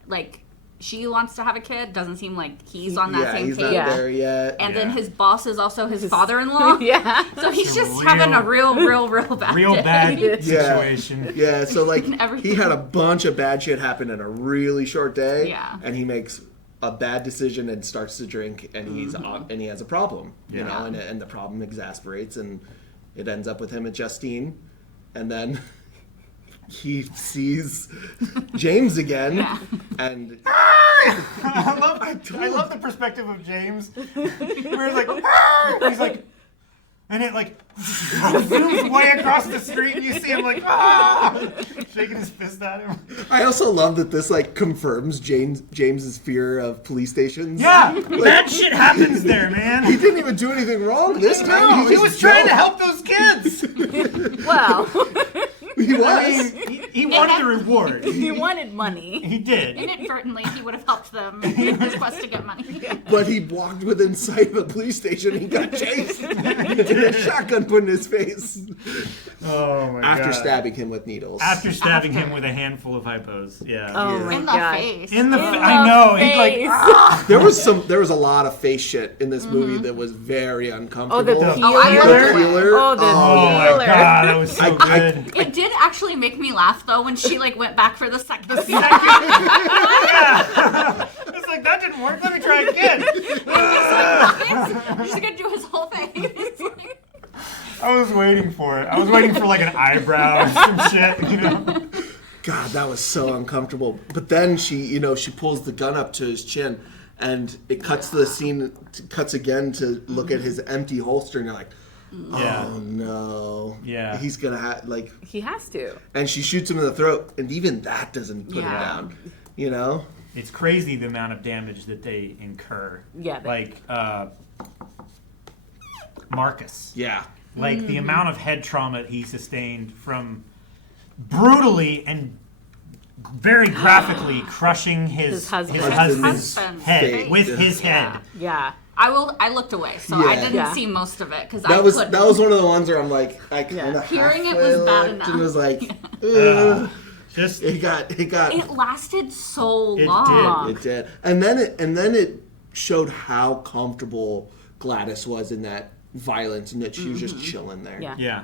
like she wants to have a kid. Doesn't seem like he's on that Yeah, same he's page. not Yeah. there yet. And then Yeah. his boss is also his father-in-law. Yeah. So he's It's a just having a real bad Real day. bad Yeah. situation. Yeah, so like Everything. he had a bunch of bad shit happen in a really short day. Yeah. And he makes a bad decision and starts to drink, and he's and he has a problem. You Yeah. know, and the problem exasperates, and it ends up with him and Justine, and then he sees James again, and I love the perspective of James. Where it's like, he's like, and it like zooms way across the street, and you see him like, shaking his fist at him. I also love that this like confirms James's fear of police stations. Yeah, bad shit happens there, He man. didn't even do anything wrong this time. No, he just was trying to jumped. help those kids. Well, He was. I mean, he wanted the reward. he wanted money. He did. Inadvertently, he would have helped them in his quest to get money. But he walked within sight of a police station and he got chased. And a shotgun put in his face. Oh my god. After stabbing him with needles. After stabbing After. him with a handful of hypos. Yeah. Oh Yeah. my In the god. face. In the, In I know. the He like. face. There was a lot of face shit in this movie that was very Oh, uncomfortable. the The peeler. I The loved it. peeler. Oh, the Oh my peeler. god, that was so I- good. It did actually make me laugh though when she like went back for the second. It's like that didn't work. Let me try again. She's gonna do his whole face. I was waiting for it. I was waiting for like an eyebrow or some shit. You know. God, that was so uncomfortable. But then she pulls the gun up to his chin, and it cuts to the scene, cuts again to look at his empty holster, and you're like, Yeah. oh no. Yeah. He's gonna have like, He has to. and she shoots him in the throat, and even that doesn't put him Yeah. down. You know? It's crazy the amount of damage that they incur. Yeah. Like Marcus. Yeah. Like the amount of head trauma he sustained from brutally and very graphically crushing his husband's Husband's head face. with his head. Yeah. I looked away, so I Yeah. didn't Yeah. see most of it because That I was couldn't. one of the ones where I'm like, I kind of Hearing it was bad enough. and was like, ugh. Just It got. It lasted so It long. It did, and then it showed how comfortable Gladys was in that violence, and that she was just chilling there. Yeah. yeah.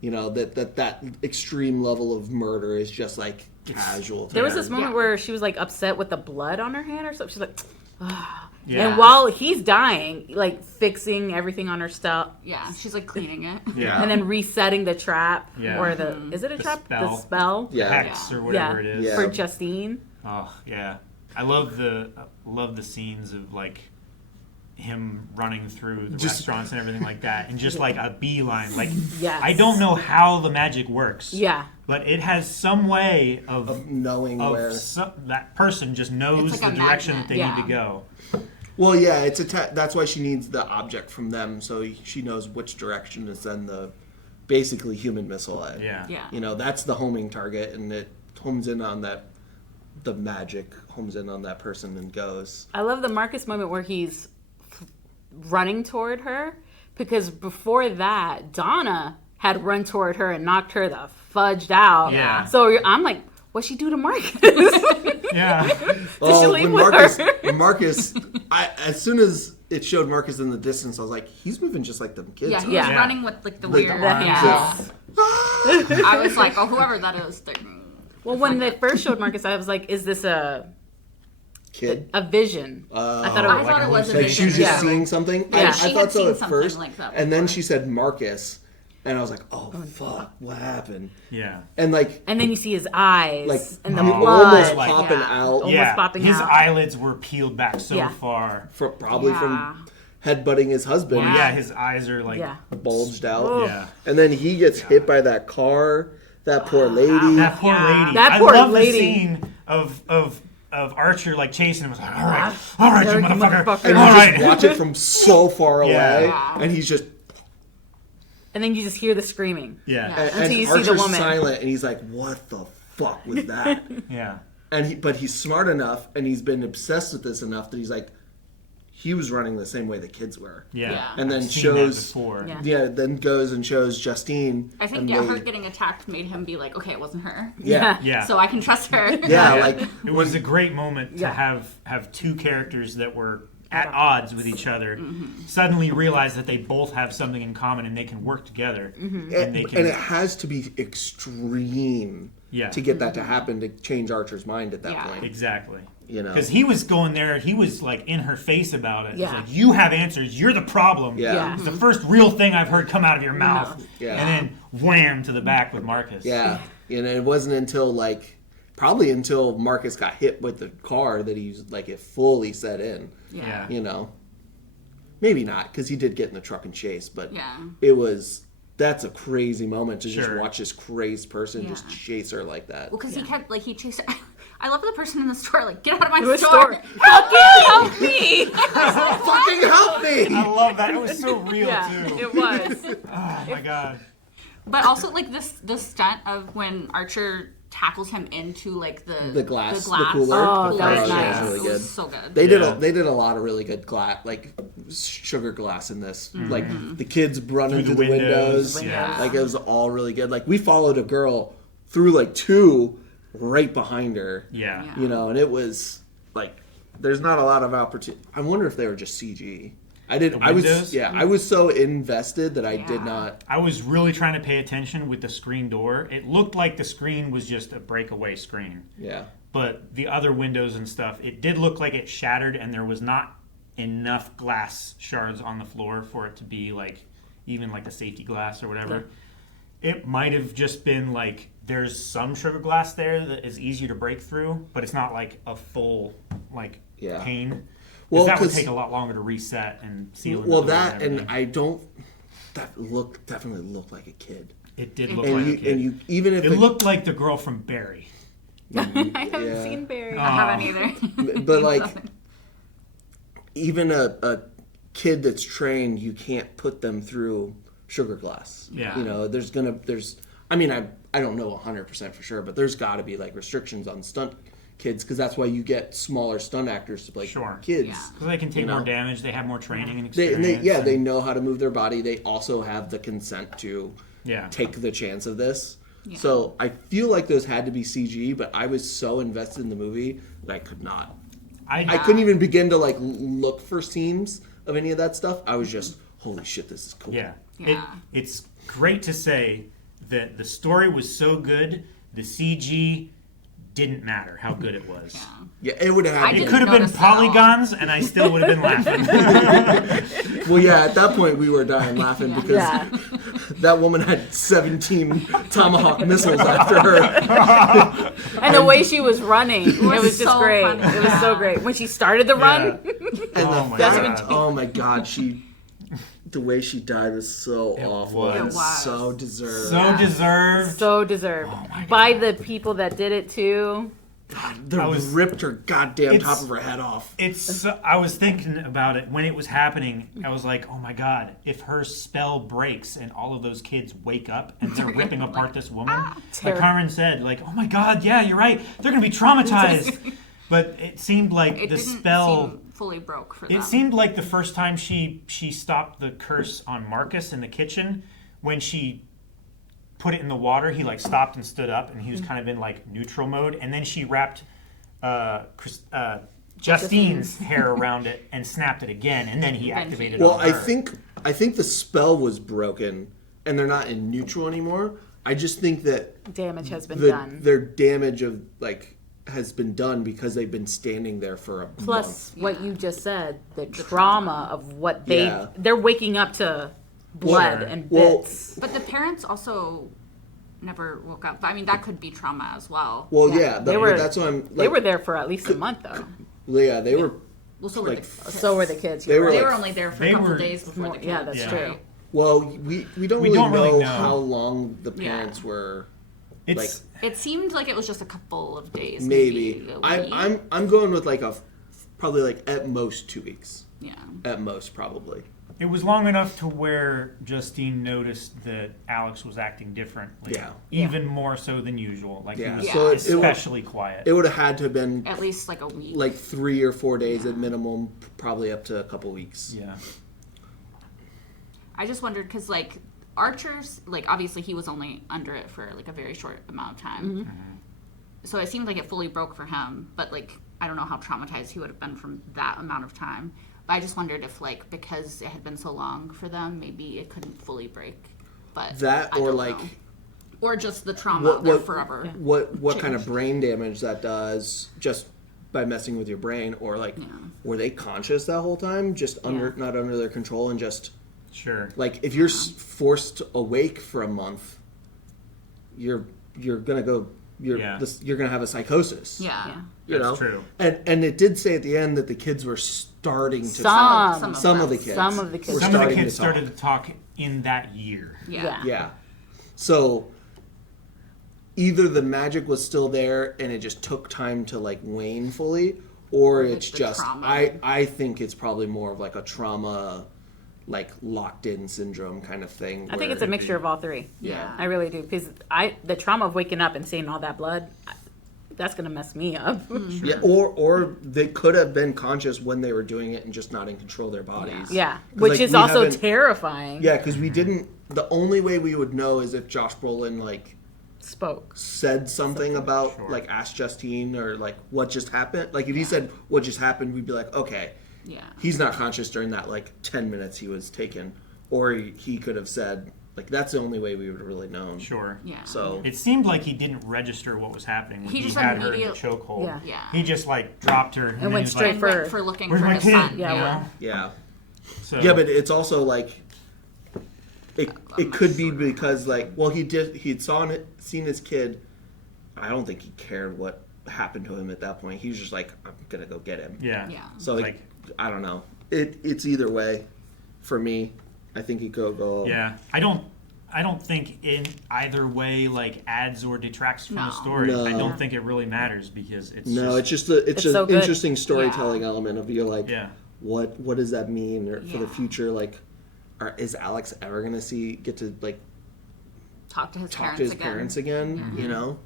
You know, that extreme level of murder is just like casual. to There was her. this moment where she was like upset with the blood on her hand or something. She's like, ah. Yeah. And while he's dying, like fixing everything on her stuff. Yeah, she's like cleaning it. Yeah. And then resetting the trap. Yeah. Or is it a The trap? spell. The spell. Yeah. Hex or whatever it is. Yeah. For Justine. Oh yeah, I love the scenes of like him running through the restaurants and everything like that, and just like a beeline. Like Yes. I don't know how the magic works. Yeah. But it has some way of knowing where. that person just knows It's like the a direction magnet. that they Yeah. need to go. Well, yeah, that's why she needs the object from them, so she knows which direction to send the basically human missile at. Yeah. Yeah. You know, that's the homing target, and it homes in on that. The magic homes in on that person and goes. I love the Marcus moment where he's running toward her, because before that, Donna had run toward her and knocked her the fudged out. Yeah. So I'm like, what'd she do to Marcus? Yeah. she leave when with Marcus, her? when Marcus, as soon as it showed Marcus in the distance, I was like, he's moving just like them kids. Yeah, are. he was Yeah. running with like the Like weird. the arms. Yeah. I was like, oh, whoever that is. Well, when they first showed Marcus, I was like, is this a Kid. vision? I thought it I was thought it was a Like she was vision. just Yeah. seeing something. Yeah. I She had thought so seen at something first, like that and then before. she said Marcus, and I was like, oh fuck, what happened? Yeah. And like And then you see his eyes like and the almost blood. like- popping Yeah. out Almost Yeah. popping His out. eyelids were peeled back so Yeah. far. probably Yeah. from headbutting his husband, Yeah. His eyes are like. Yeah. bulged out. Oh. Yeah. And then he gets hit by that car. That poor lady. That poor Yeah. lady. That I poor love lady. the scene of Archer like chasing him. Was like, all right, you You motherfucker. motherfucker. And All you right. just watch it from so far Yeah. away, Yeah. and he's just And then you just hear the screaming. Yeah. Until and you see Archer's the woman. silent, and he's like, "What the fuck was that?" Yeah. But he's smart enough, and he's been obsessed with this enough that he's like, he was running the same way the kids were. Yeah. Yeah. And then I've seen shows, that before. Yeah. yeah, then goes and shows Justine. I think and her they- getting attacked made him be like, okay, it wasn't her. yeah, Yeah. So I can trust her. yeah, like It was a great moment to Yeah. have two characters that were at odds with each other suddenly realize that they both have something in common and they can work together. And they can. and it has to be extreme Yeah. to get that to happen to change Archer's mind at that Yeah. point. Exactly. You know, Because he was going there, he was like in her face about it. He's Yeah. like, you have answers, you're the problem. Yeah. Yeah. It's the first real thing I've heard come out of your mouth. Yeah. And then wham to the back with Marcus. yeah, and it wasn't until probably until Marcus got hit with the car that he's like it fully set in. Yeah. You know, maybe not because he did get in the truck and chase, but Yeah. it was. That's a crazy moment to just Sure. watch this crazy person just Yeah. chase her like that. Well, because he kept, he chased her. I love the person in the store, get out of my The store. Help me! Fucking help me! I love that. It was so real Yeah, too. it was. Oh my god. But also, this stunt of when Archer tackles him into, The glass, the cooler. Oh, that was Oh, nice. really It good. was so good. They Yeah. did a lot of really good glass, like sugar glass in this. Like the kids running Through through the the windows. windows, yeah. Like it was all really good. Like we followed a girl through like two right behind her. Yeah. Yeah. You know, and it was like there's not a lot of opportunity. I wonder if they were just CG. I windows? was so invested that I did Yeah. not. I was really trying to pay attention with the screen door. It looked like the screen was just a breakaway screen. Yeah. But the other windows and stuff, it did look like it shattered and there was not enough glass shards on the floor for it to be like even like a safety glass or whatever. It might have just been like there's some sugar glass there that is easier to break through, but it's not like a full Yeah. pane. Well, Well, that would 'cause- take a lot longer to reset and seal. Well, the door that and everything. I don't. That definitely looked like a kid. It did look And like you a kid. and you even if It looked like the girl from Barry. I haven't Yeah. seen Barry. I haven't either. but like even a kid that's trained, you can't put them through sugar glass. Yeah. You know, there's I mean I don't know 100% for sure, but there's got to be like restrictions on stunt kids because that's why you get smaller stunt actors to play Sure. kids. Yeah. Because they can take You know. more damage. They have more training and They, experience. they know how to move their body. They also have the consent to yeah. take the chance of this. Yeah. So I feel like those had to be CG, but I was so invested in the movie that I could not. I couldn't even begin to like look for seams of any of that stuff. I was just, holy shit, this is cool. Yeah. Yeah. It's great to say that the story was so good, the CG didn't matter how good it was. Yeah, it would have. It could have been notice that at all. polygons, and I still would have been laughing. Well, yeah, at that point we were dying laughing because Yeah. that woman had 17 Tomahawk missiles after her. And the way she was running, it was just so great. funny. It was so great. When she started the run, And Oh the my fact, God. oh my god, the way she died was so awful and was. so deserved. So deserved. so deserved. By the people that did it too. They ripped her goddamn It's- top of her head off. I was thinking about it when it was happening. I was like, oh my god, if her spell breaks and all of those kids wake up and they're ripping apart this woman, like Terrible. Carmen said, like, oh my god, yeah, you're right, they're gonna be traumatized. But it seemed like It the didn't spell. seem fully broke for them. It seemed like the first time she stopped the curse on Marcus in the kitchen, when she put it in the water, he like stopped and stood up, and he was kind of in like neutral mode, and then she wrapped Justine's hair around it and snapped it again, and then he activated Well, on I her. think the spell was broken and they're not in neutral anymore. I just think that Damage has been done. their damage of like has been done because they've been standing there for a Plus, month. what you just said, the trauma of what Yeah. they're waking up to blood Sure. and Well, bits. But the parents also never woke up. I mean, that could be trauma as well. Well, Yeah. yeah, They were- that's what I'm. Like, They were there for at least a month, though. Yeah, they were. Well, so were like, the kids. So were the kids. They you're were right. They like- were only there for They a couple were- days before the kids. Yeah, that's Yeah. true. Well, we don't We really, don't really know know. how long the parents were. it's It seemed like it was just a couple of days. Maybe a week. I'm going with like probably like at most 2 weeks. Yeah. At most, probably. it was long enough to where Justine noticed that Alex was acting differently, Yeah. even more so than usual. Like Yeah. he was So especially quiet. it would have had to have been At least like a week. like 3 or 4 days at minimum, probably up to a couple weeks. Yeah. I just wondered because like Archer's like obviously he was only under it for like a very short amount of time. So it seemed like it fully broke for him, but like I don't know how traumatized he would have been from that amount of time. But I just wondered if like because it had been so long for them, maybe it couldn't fully break. But That I or don't like know. Or just the trauma what there forever. what kind of Changed. brain damage that does just by messing with your brain, or like were they conscious that whole time, just not under their control, and just Sure. like if you're forced awake for a month, you're gonna go you're gonna have a psychosis. Yeah. You That's know? true. And it did say at the end that the kids were starting to Some of the kids. Some of the kids. were Some of the starting kids to talk. started to talk in that year. Yeah. Yeah. So either the magic was still there and it just took time to like wane fully, or it's the just trauma. I think it's probably more of like a trauma, like locked in syndrome kind of thing. I think it's a mixture of all three. Yeah. I really do, because the trauma of waking up and seeing all that blood, that's gonna mess me up. Yeah, or they could have been conscious when they were doing it and just not in control of their bodies. Yeah, 'Cause, which like, is we also haven't- terrifying. Yeah, because we didn't. The only way we would know is if Josh Brolin like Spoke. said something about Sure. like ask Justine or like what just happened. Like if he said what just happened, we'd be like, okay, Yeah. he's not conscious during that like 10 minutes he was taken, or he could have said like that's the only way we would have really known. Sure. Yeah. So It seemed like he didn't register what was happening when He he, just had her in the immediate- chokehold. Yeah. Yeah. He just like dropped her and then went he was straight like, for- Went for looking "Where's for my his kid?" son. Yeah, You well- know? yeah, So, yeah, but it's also like it could be because like he'd seen his kid. I don't think he cared what happened to him at that point. He was just like, I'm gonna go get him. yeah. Yeah. So It's like, I don't know. It's either way. For me, I think it could go. Yeah, I don't think in either way like adds or detracts from the No. story. No. I don't think it really matters because it's No, just, it's just so an good. interesting storytelling element of you're like, yeah. what does that mean for the Yeah. future? Like, is Alex ever gonna get to like Talk to his talk parents to his again. parents again? You know?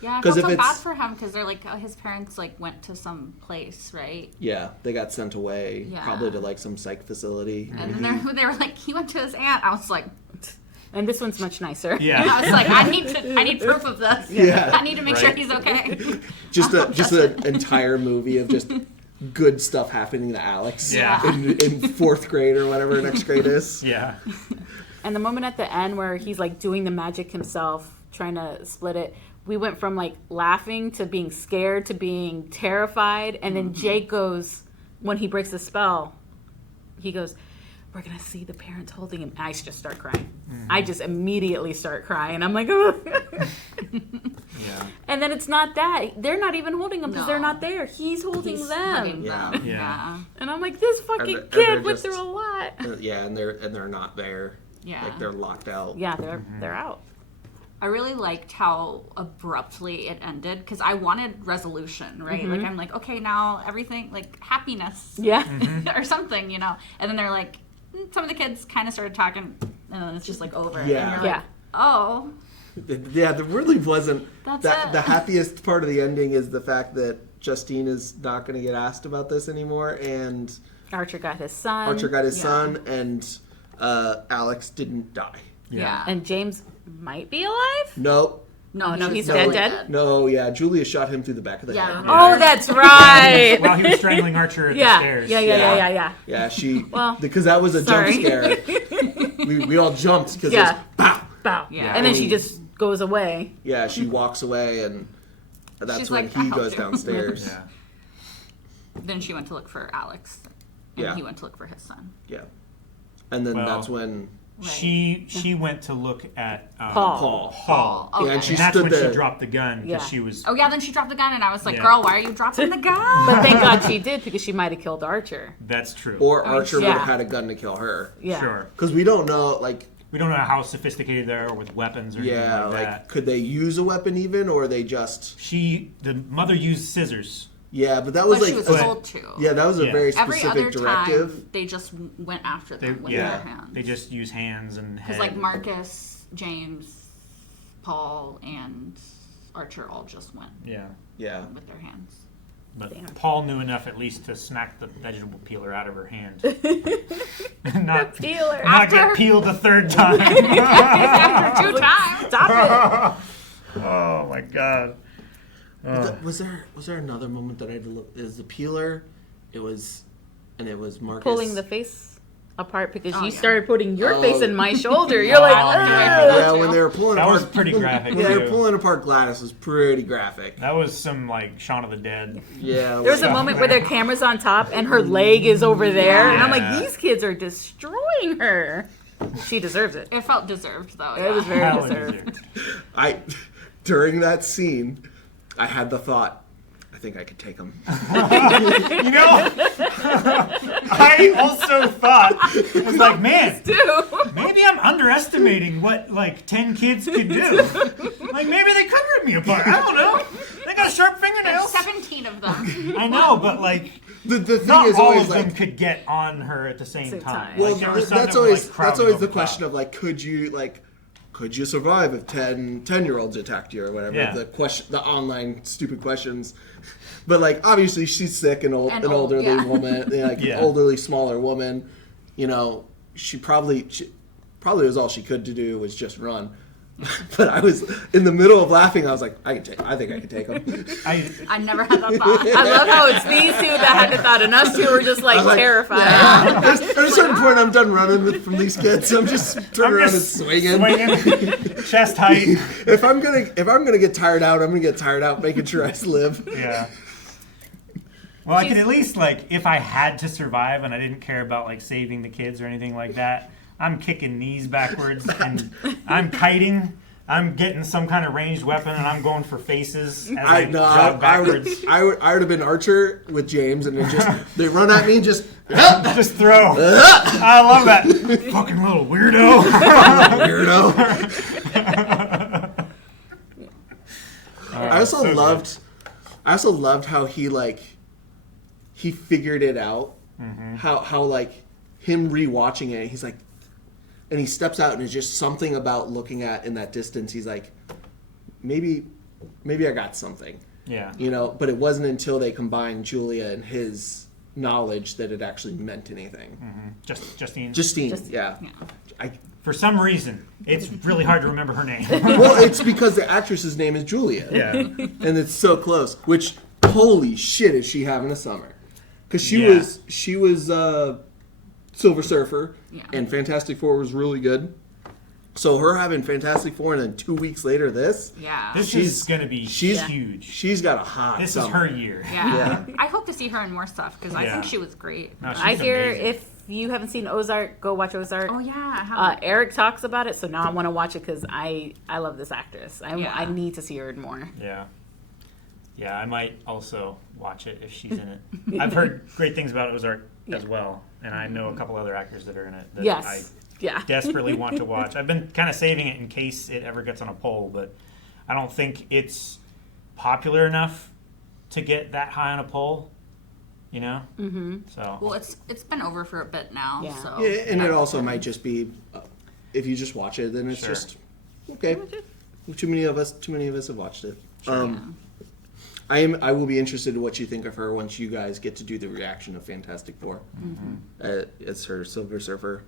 Yeah, I 'Cause felt so if bad it's- for him because they're like his parents like went to some place, right? Yeah, they got sent away Yeah. probably to like some psych facility. And then they were like, he went to his aunt. I was like, And this one's much nicer. Yeah. I was like, I need proof of this. Yeah. I need to make sure Right. he's okay. just an entire movie of just good stuff happening to Alex. Yeah. In fourth grade or whatever next grade is. Yeah. And the moment at the end where he's like doing the magic himself, trying to split it, we went from like laughing to being scared to being terrified. And then Jake goes, when he breaks the spell, he goes, we're going to see the parents holding him. I just start crying. I just immediately start crying. I'm like, oh. Yeah. And then it's not that. They're not even holding him because they're No. not there. He's holding He's them. hugging Yeah. them. Yeah. And I'm like, this fucking And kid they're went just- through a lot. Yeah, and they're not there. Yeah. Like they're locked out. Yeah, they're out. I really liked how abruptly it ended because I wanted resolution, right? Like I'm like, okay, now everything like happiness, Yeah. or something, you know. And then they're like, some of the kids kind of started talking, and then it's just like over. Yeah. And you're like, oh, Yeah, there really wasn't. That's that. it. The happiest part of the ending is the fact that Justine is not going to get asked about this anymore, and Archer got his son. Archer got his Yeah. son, and Alex didn't die. yeah. And James might be alive? Nope. Oh, no, he's No, dead. No, yeah, Julia shot him through the back of the Yeah. head. Oh, that's right. While he was strangling Archer at the yeah. stairs. Yeah. Yeah, she. Well, because that was a sorry. jump scare. we all jumped because Yeah. it was pow. Bow. Yeah. And then I she mean- just goes away. Yeah, she walks away, and that's She's when like, "I he helped goes you." downstairs. Yeah. Then she went to look for Alex, and Yeah. he went to look for his son. Yeah. And then Well, that's when Right. She went to look at Paul. Paul. Okay. Yeah, and she And that's stood when there. she dropped the gun because Yeah. she was. Oh yeah, then she dropped the gun, and I was like, Yeah. "Girl, why are you dropping the gun?" But thank God she did because she might have killed Archer. That's true. Or Archer would Yeah. have had a gun to kill her. Yeah. Sure. Because we don't know, like, We don't know how sophisticated they are with weapons or anything yeah, like like, that. could they use a weapon even, or they just, The mother used scissors. yeah, but that was But like, she was But- told to. yeah, that was a Yeah. very Every specific other directive. time, they just went after They, them with yeah, their hands. they just use hands and Because head. like Marcus, James, Paul, and Archer all just went Yeah, Yeah. with their hands. but Damn. Paul knew enough at least to smack the vegetable peeler out of her hand. And not Peeler. not get peeled a third time. After 2 times. Stop Oh my god. Was there another moment that I had to look? Is the peeler? It was Marcus it. Pulling the face apart because Oh, you yeah. started putting your Oh. face in my shoulder. You're like, Oh, yeah. "Ugh." Yeah, when they were pulling That apart. was pretty graphic, When they were too. pulling apart Gladys was pretty graphic. That was some like Shaun of the Dead. Yeah. There was a moment where their camera's on top and her leg is over there. And I'm Yeah. like, these kids are destroying her. She deserves it. It felt deserved though. It was very Hell deserved. During that scene, I had the thought, I think I could take him. You know, I also thought, I was like, man, maybe I'm underestimating what like 10 kids could do. Like maybe they could rip me apart. I don't know. They got sharp There's fingernails. 17 of them. I know, but like The thing not is all always of them like, could get on her at the same Same time. time. well, Like, there were some that's that were, always like, crowding the over the question top. of like, could you survive if 10-year-olds attacked you or whatever? Yeah. The online stupid questions. But like obviously she's sick and And an old, elderly yeah. woman, like Yeah. elderly smaller woman. You know, she probably was all she could to do was just run. But I was in the middle of laughing. I was like, I think I could take him. I never had that thought. I love how it's these two that had the thought, and us two were just I was like like, terrified. At a certain point, I'm done running from these kids. I'm just turning around and just swinging. chest height. If I'm gonna get tired out, I'm gonna get tired out making sure I live. Yeah. Well, I could at least, like, if I had to survive and I didn't care about, like, saving the kids or anything like that, I'm kicking knees backwards and I'm kiting. I'm getting some kind of ranged weapon and I'm going for faces as I jog backwards. I would have been Archer with James, and they run at me, just Just throw. I love that. Fucking little weirdo. weirdo. I also loved how he figured it out. Mm-hmm. How like him rewatching it, he's like, and he steps out and it's just something about looking at in that distance. He's like, maybe I got something, Yeah. you know. But it wasn't until they combined Julia and his knowledge that it actually meant anything. Justine. Justine, yeah. For some reason, it's really hard to remember her name. Well, it's because the actress's name is Julia. Yeah. And it's so close. Which, holy shit, is she having a summer? Because she was Silver Surfer, and Fantastic Four was really good. So her having Fantastic Four and then 2 weeks later this. Yeah. This is going to be huge. She's got a hot This summer. is her year. Yeah. I hope to see her in more stuff because I think she was great. No, she's I hear amazing. if you haven't seen Ozark, go watch Ozark. Oh, yeah. I haven't. Eric talks about it, so now I want to watch it because I love this actress. I need to see her in more. Yeah. Yeah, I might also watch it if she's in it. I've heard great things about Ozark as well, and I know a couple other actors that are in it that I desperately want to watch. I've been kind of saving it in case it ever gets on a poll, but I don't think it's popular enough to get that high on a poll. You know? Mm-hmm. So. Well, it's been over for a bit now. Yeah. So. Yeah, and it also might just be, if you just watch it, then it's just okay. Too many of us have watched it. I will be interested in what you think of her once you guys get to do the reaction of Fantastic Four. It's her Silver Surfer.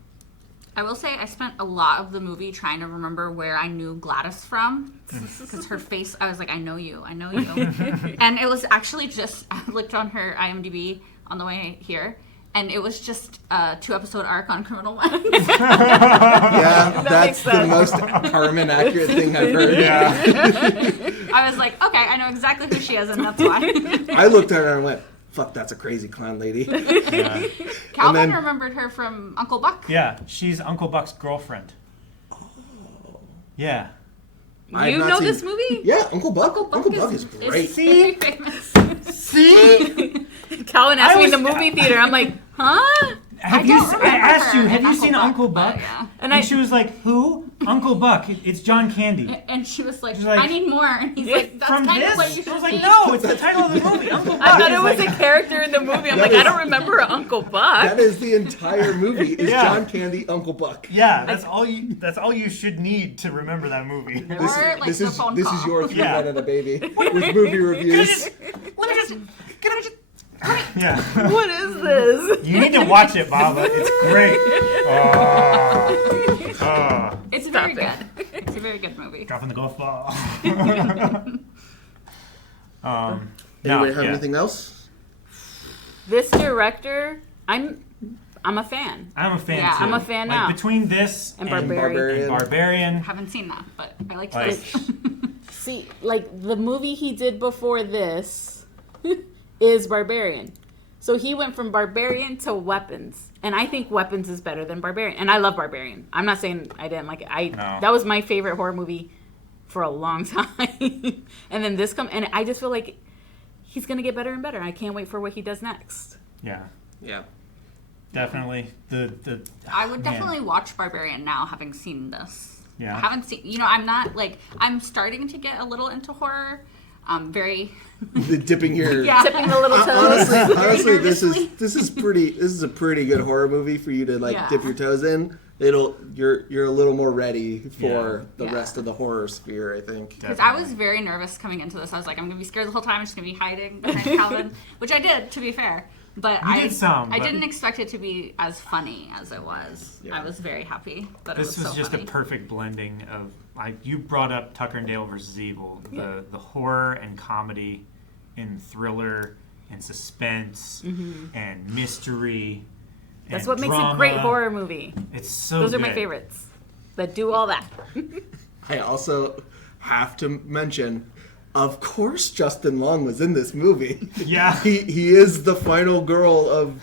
I will say I spent a lot of the movie trying to remember where I knew Gladys from because her face, I was like, I know you. And it was actually just, I looked on her IMDb on the way here, and it was just a 2-episode arc on Criminal Minds. Yeah, that's the most Carmen accurate thing I've heard. Yeah. I was like, okay, I know exactly who she is, and that's why. I looked at her and went, fuck, that's a crazy clown lady. Yeah. Calvin remembered her from Uncle Buck. Yeah, she's Uncle Buck's girlfriend. Oh. Yeah. I've You not know seen- this movie? Yeah, Uncle Buck. Uncle Buck is great. Very famous. See? Calvin asked me in the was- movie theater. I'm like, huh? I asked you, have you seen Uncle Buck? Yeah. And she was like, who? Uncle Buck. It's John Candy. And she was like, She's like, I need more. And he's like, that's From kind this? of what you should I was like, see. no, it's the title of the movie. Uncle Buck. I thought it is was like- a character in the movie. I'm like, I don't remember Uncle Buck. That is the entire movie. Is Yeah. John Candy, Uncle Buck. Yeah, that's all you should need to remember that movie. Or like This the is phone this call. is your 3 Yeah. minute a baby with movie reviews. Yeah. What is this? You need to watch it, Baba. It's great. It's Stop very it. good. It's a very good movie. Dropping the golf ball. Anybody have anything else? This director, I'm a fan. I'm a fan Yeah. too. I'm a fan like, now. Between this And and Barbarian. Barbarian, Haven't seen that, but I liked like, this. See, like the movie he did before this is Barbarian. So he went from Barbarian to Weapons. And I think Weapons is better than Barbarian. And I love Barbarian. I'm not saying I didn't like it. That was my favorite horror movie for a long time. And then this and I just feel like he's going to get better and better. I can't wait for what he does next. yeah, Yeah. definitely. The I would definitely watch Barbarian now, having seen this. Yeah. I haven't seen, I'm not like, I'm starting to get a little into horror. Very. The dipping your Tipping the little toes. honestly, this nervously. is a pretty good horror movie for you to dip your toes in. You're a little more ready for the rest of the horror sphere, I think. Because I was very nervous coming into this. I was like, I'm going to be scared the whole time. I'm just going to be hiding behind Calvin, which I did, to be fair. But I didn't expect it to be as funny as it was. Yeah. I was very happy that This it was was so just funny. a perfect blending of, like, you brought up Tucker and Dale versus Evil, the horror and comedy and thriller and suspense and mystery. That's and what makes a great horror movie. It's so Those are good. my favorites. That do all that. I also have to mention, of course, Justine Long was in this movie. Yeah. He is the final girl of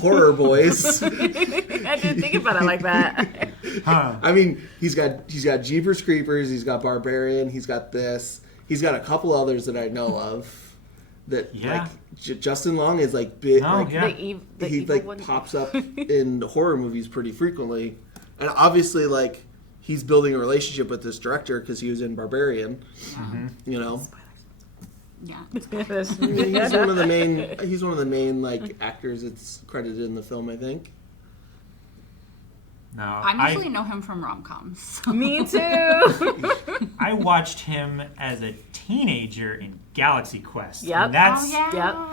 Horror Boys. I didn't think about it like that. Huh. I mean, he's got Jeepers Creepers, he's got Barbarian, he's got this, he's got a couple others that I know of. That Justine Long is like big. Oh, yeah. The he evil like one. pops up in horror movies pretty frequently, and obviously like he's building a relationship with this director because he was in Barbarian. You know, Yeah. he's one of the main like actors that's credited in the film, I think. No, I mostly know him from rom-coms. Me too. I watched him as a teenager in Galaxy Quest. Yep. And that's,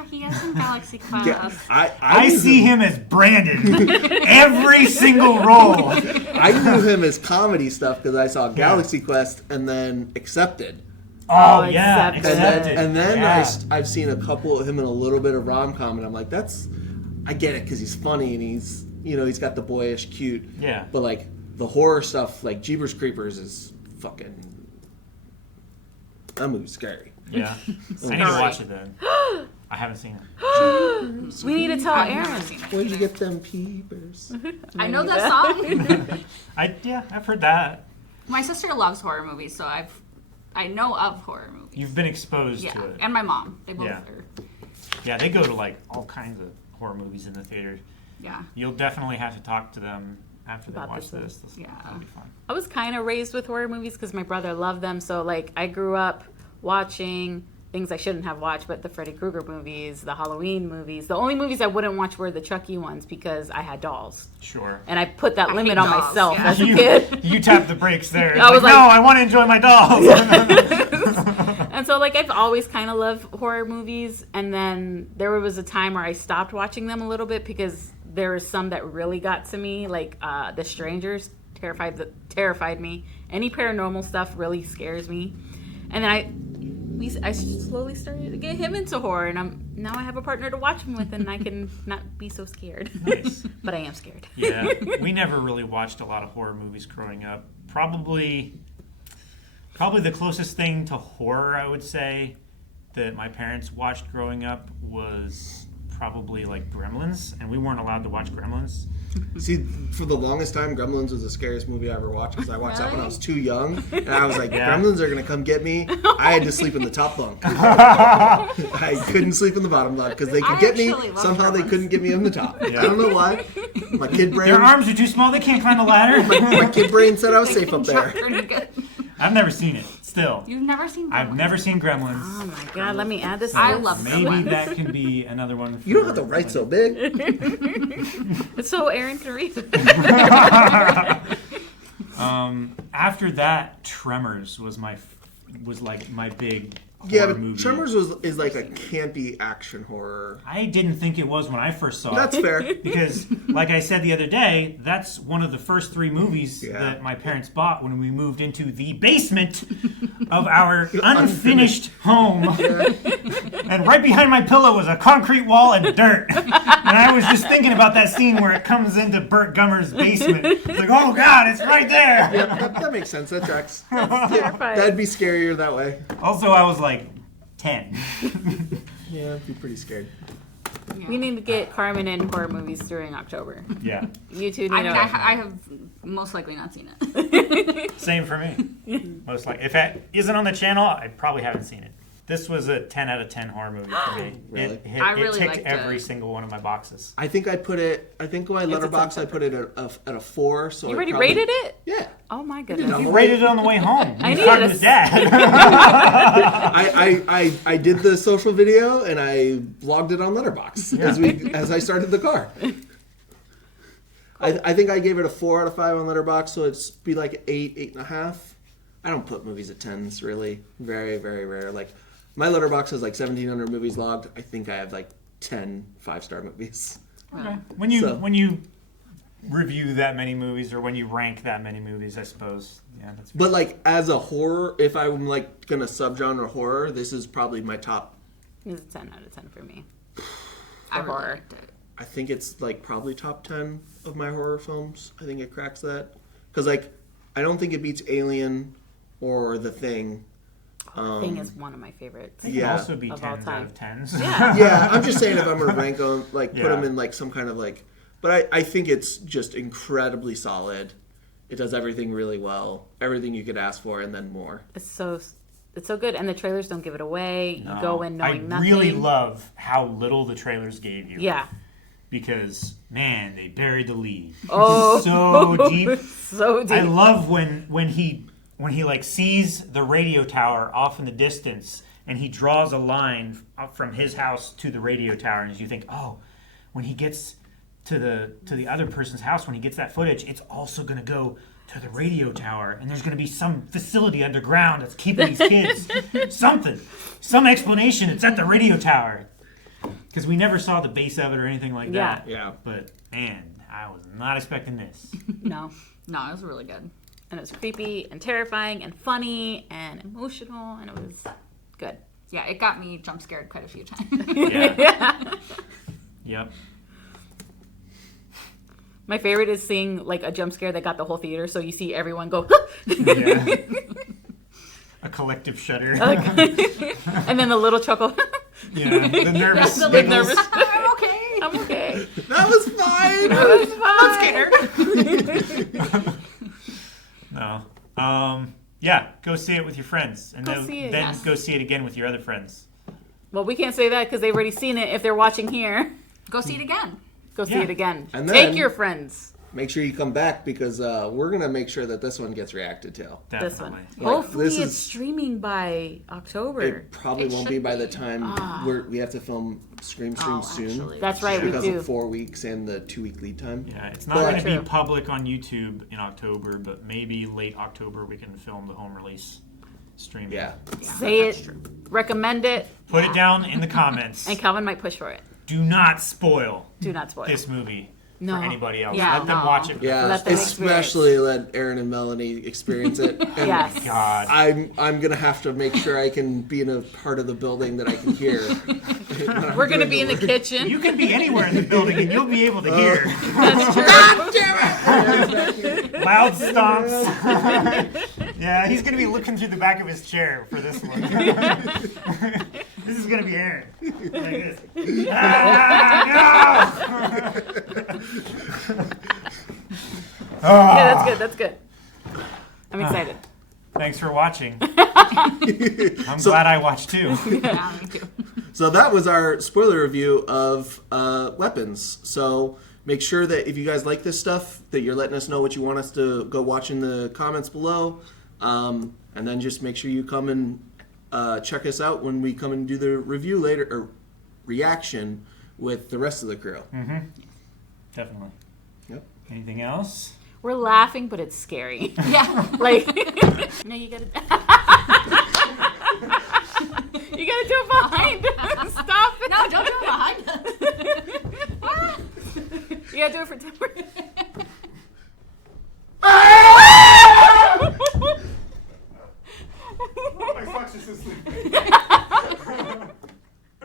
He is in Galaxy Quest. Yeah, I see him as Brandon. Every single role. I knew him as comedy stuff because I saw Galaxy Quest and then Accepted. Oh, yeah. Accepted. And then Yeah. I've seen a couple of him in a little bit of rom-com, and I'm like, I get it because he's funny and he's got the boyish cute. Yeah. But like the horror stuff, like Jeepers Creepers, is fucking. That movie's scary. Yeah. I need to watch it then. I haven't seen it. We need to tell I've never Aaron. seen it. Where'd you get them peepers? I know that song. I've heard that. My sister loves horror movies, so I know of horror movies. You've been exposed Yeah, to it. and my mom. They both Yeah. are. Yeah, they go to like all kinds of horror movies in the theater. Yeah. You'll definitely have to talk to them after they About watch this this. Yeah. That'll be fun. I was kind of raised with horror movies because my brother loved them. So, like, I grew up watching things I shouldn't have watched, but the Freddy Krueger movies, the Halloween movies. The only movies I wouldn't watch were the Chucky ones because I had dolls. Sure. And I put that I limit hate on dolls, myself yeah. as a kid. You tapped the brakes there. It's I was no, like- I want to enjoy my dolls. And so, like, I've always kind of loved horror movies. And then there was a time where I stopped watching them a little bit because there were some that really got to me, like The Strangers terrified me. Any paranormal stuff really scares me. And then I slowly started to get him into horror, and now I have a partner to watch him with, and I can not be so scared. Nice. But I am scared. Yeah, we never really watched a lot of horror movies growing up. Probably the closest thing to horror I would say that my parents watched growing up was probably like Gremlins, and we weren't allowed to watch Gremlins. See, for the longest time, Gremlins was the scariest movie I ever watched because I watched that when I was too young, and I was like, Yeah. Gremlins are gonna come get me. I had to sleep in the top bunk. I couldn't sleep in the bottom bunk because they could I get me. actually love Somehow they Gremlins. couldn't get me in the top. Yeah. I don't know why. My kid brain. Their arms are too small; they can't climb the ladder. My kid brain said I was safe up Jump there. pretty good. I've never seen it. Still, You've never seen I've Gremlins? never seen Gremlins. Oh my god, let me add this. I list. love Maybe Gremlins. that can be another one. You don't have to write so big. It's so Aaron can read it. After that, Tremors was like my big Yeah, horror but movie. Tremors is like a campy action horror. I didn't think it was when I first saw That's it. fair. Because, like I said the other day, that's one of the first 3 movies Yeah. that my parents bought when we moved into the basement of our unfinished home. And right behind my pillow was a concrete wall and dirt. And I was just thinking about that scene where it comes into Burt Gummer's basement. It's like, oh God, it's right there. Yeah, that makes sense. That tracks. Terrifying. That'd be scarier that way. Also, I was like 10. Yeah, I'd be pretty scared. We need to get Carmen in horror movies during October. Yeah, You two need I mean, to. I have most likely not seen it. same for me. Most likely. If it isn't on the channel, I probably haven't seen it. This was a 10 out of 10 horror movie for me. Really? I It really ticked liked every it. single one of my boxes. I think when I letterbox, I 10. put it at a 4. So You it already probably- rated it? Yeah. Oh my did goodness. not. You rated it on the way home. I You needed talked a to his dad. I did the social video and I vlogged it on Letterbox as I started the car. I think I gave it a 4 out of 5 on Letterbox, so it'd be like 8.5. I don't put movies at 10s really. Very, very rare. Like my Letterbox has like 1,700 movies logged. I think I have like 10 5-star movies. When you So- when you review that many movies or when you rank that many movies, I suppose. Yeah, that's But like as a horror, if I'm like gonna subgenre horror, this is probably my top. It's a 10 out of 10 for me. I really horror. liked it. I think it's like probably top 10 of my horror films. I think it cracks that. Because like, I don't think it beats Alien or The Thing. Thing is one of my favorites. It Yeah. can also be Of all 10s out time. of 10s. Yeah. Yeah, I'm just saying if I'm gonna rank them, like put Yeah. them in like some kind of like. But I think it's just incredibly solid. It does everything really well. Everything you could ask for and then more. It's so good, and the trailers don't give it away. You go in knowing I nothing. really love how little the trailers gave you. Yeah. Because man, they buried the lead. Oh. So deep. So deep. I love when he like sees the radio tower off in the distance and he draws a line up from his house to the radio tower, and you think, oh, when he gets to the other person's house when he gets that footage, it's also going to go to the radio tower, and there's going to be some facility underground that's keeping these kids. Some explanation. It's at the radio tower. Because we never saw the base of it or anything like that. Yeah. But, man, I was not expecting this. No. No, it was really good. And it was creepy and terrifying and funny and emotional, and it was good. Yeah, it got me jump scared quite a few times. Yeah. Yep. My favorite is seeing like a jump scare that got the whole theater, so you see everyone go, Yeah. A collective shudder. and then the little chuckle. Yeah. The nervous. The giggles. nervous. I'm okay. I'm okay. That was fine. I'm scared. No. Yeah, go see it with your friends. And Go see it, then yes. go see it again with your other friends. Well, we can't say that because they've already seen it if they're watching here. Go see it again. Go see Yeah. it again. And Take then- your friends. Make sure you come back because we're gonna make sure that this one gets reacted to. Definitely. This one. Like, Hopefully this it's is- streaming by October. It probably It won't should be by be. the time we have to film Scream Oh, soon. actually. That's right, we Because do. of 4 weeks and the 2-week lead time. Yeah, it's not But- going to be True. public on YouTube in October, but maybe late October we can film the home release streaming. Yeah. Say it. Recommend it. Put it down in the comments. And Calvin might push for it. Do not spoil Do not spoil. this movie No. for anybody else. Yeah, Let them no. watch it. For the Yeah, Let them especially let Aaron and Melanie experience it. And Yes. God. I'm gonna have to make sure I can be in a part of the building that I can hear. We're going to be in the kitchen. You can be anywhere in the building and you'll be able to hear That's true. loud stomps. Yeah, he's going to be looking through the back of his chair for this one. This is going to be Aaron. Like this. Ah, no! Yeah, that's good. That's good. I'm excited. Thanks for watching. I'm glad I watched too. Yeah, me too. So that was our spoiler review of Weapons. So make sure that if you guys like this stuff, that you're letting us know what you want us to go watch in the comments below. And then just make sure you come and check us out when we come and do the review later, or reaction with the rest of the crew. Definitely. Yep. Anything else? We're laughing, but it's scary. Yeah. Like, no, you gotta. You gotta do it behind us. Stop it. No, don't do it behind us. You gotta do it for 10 minutes.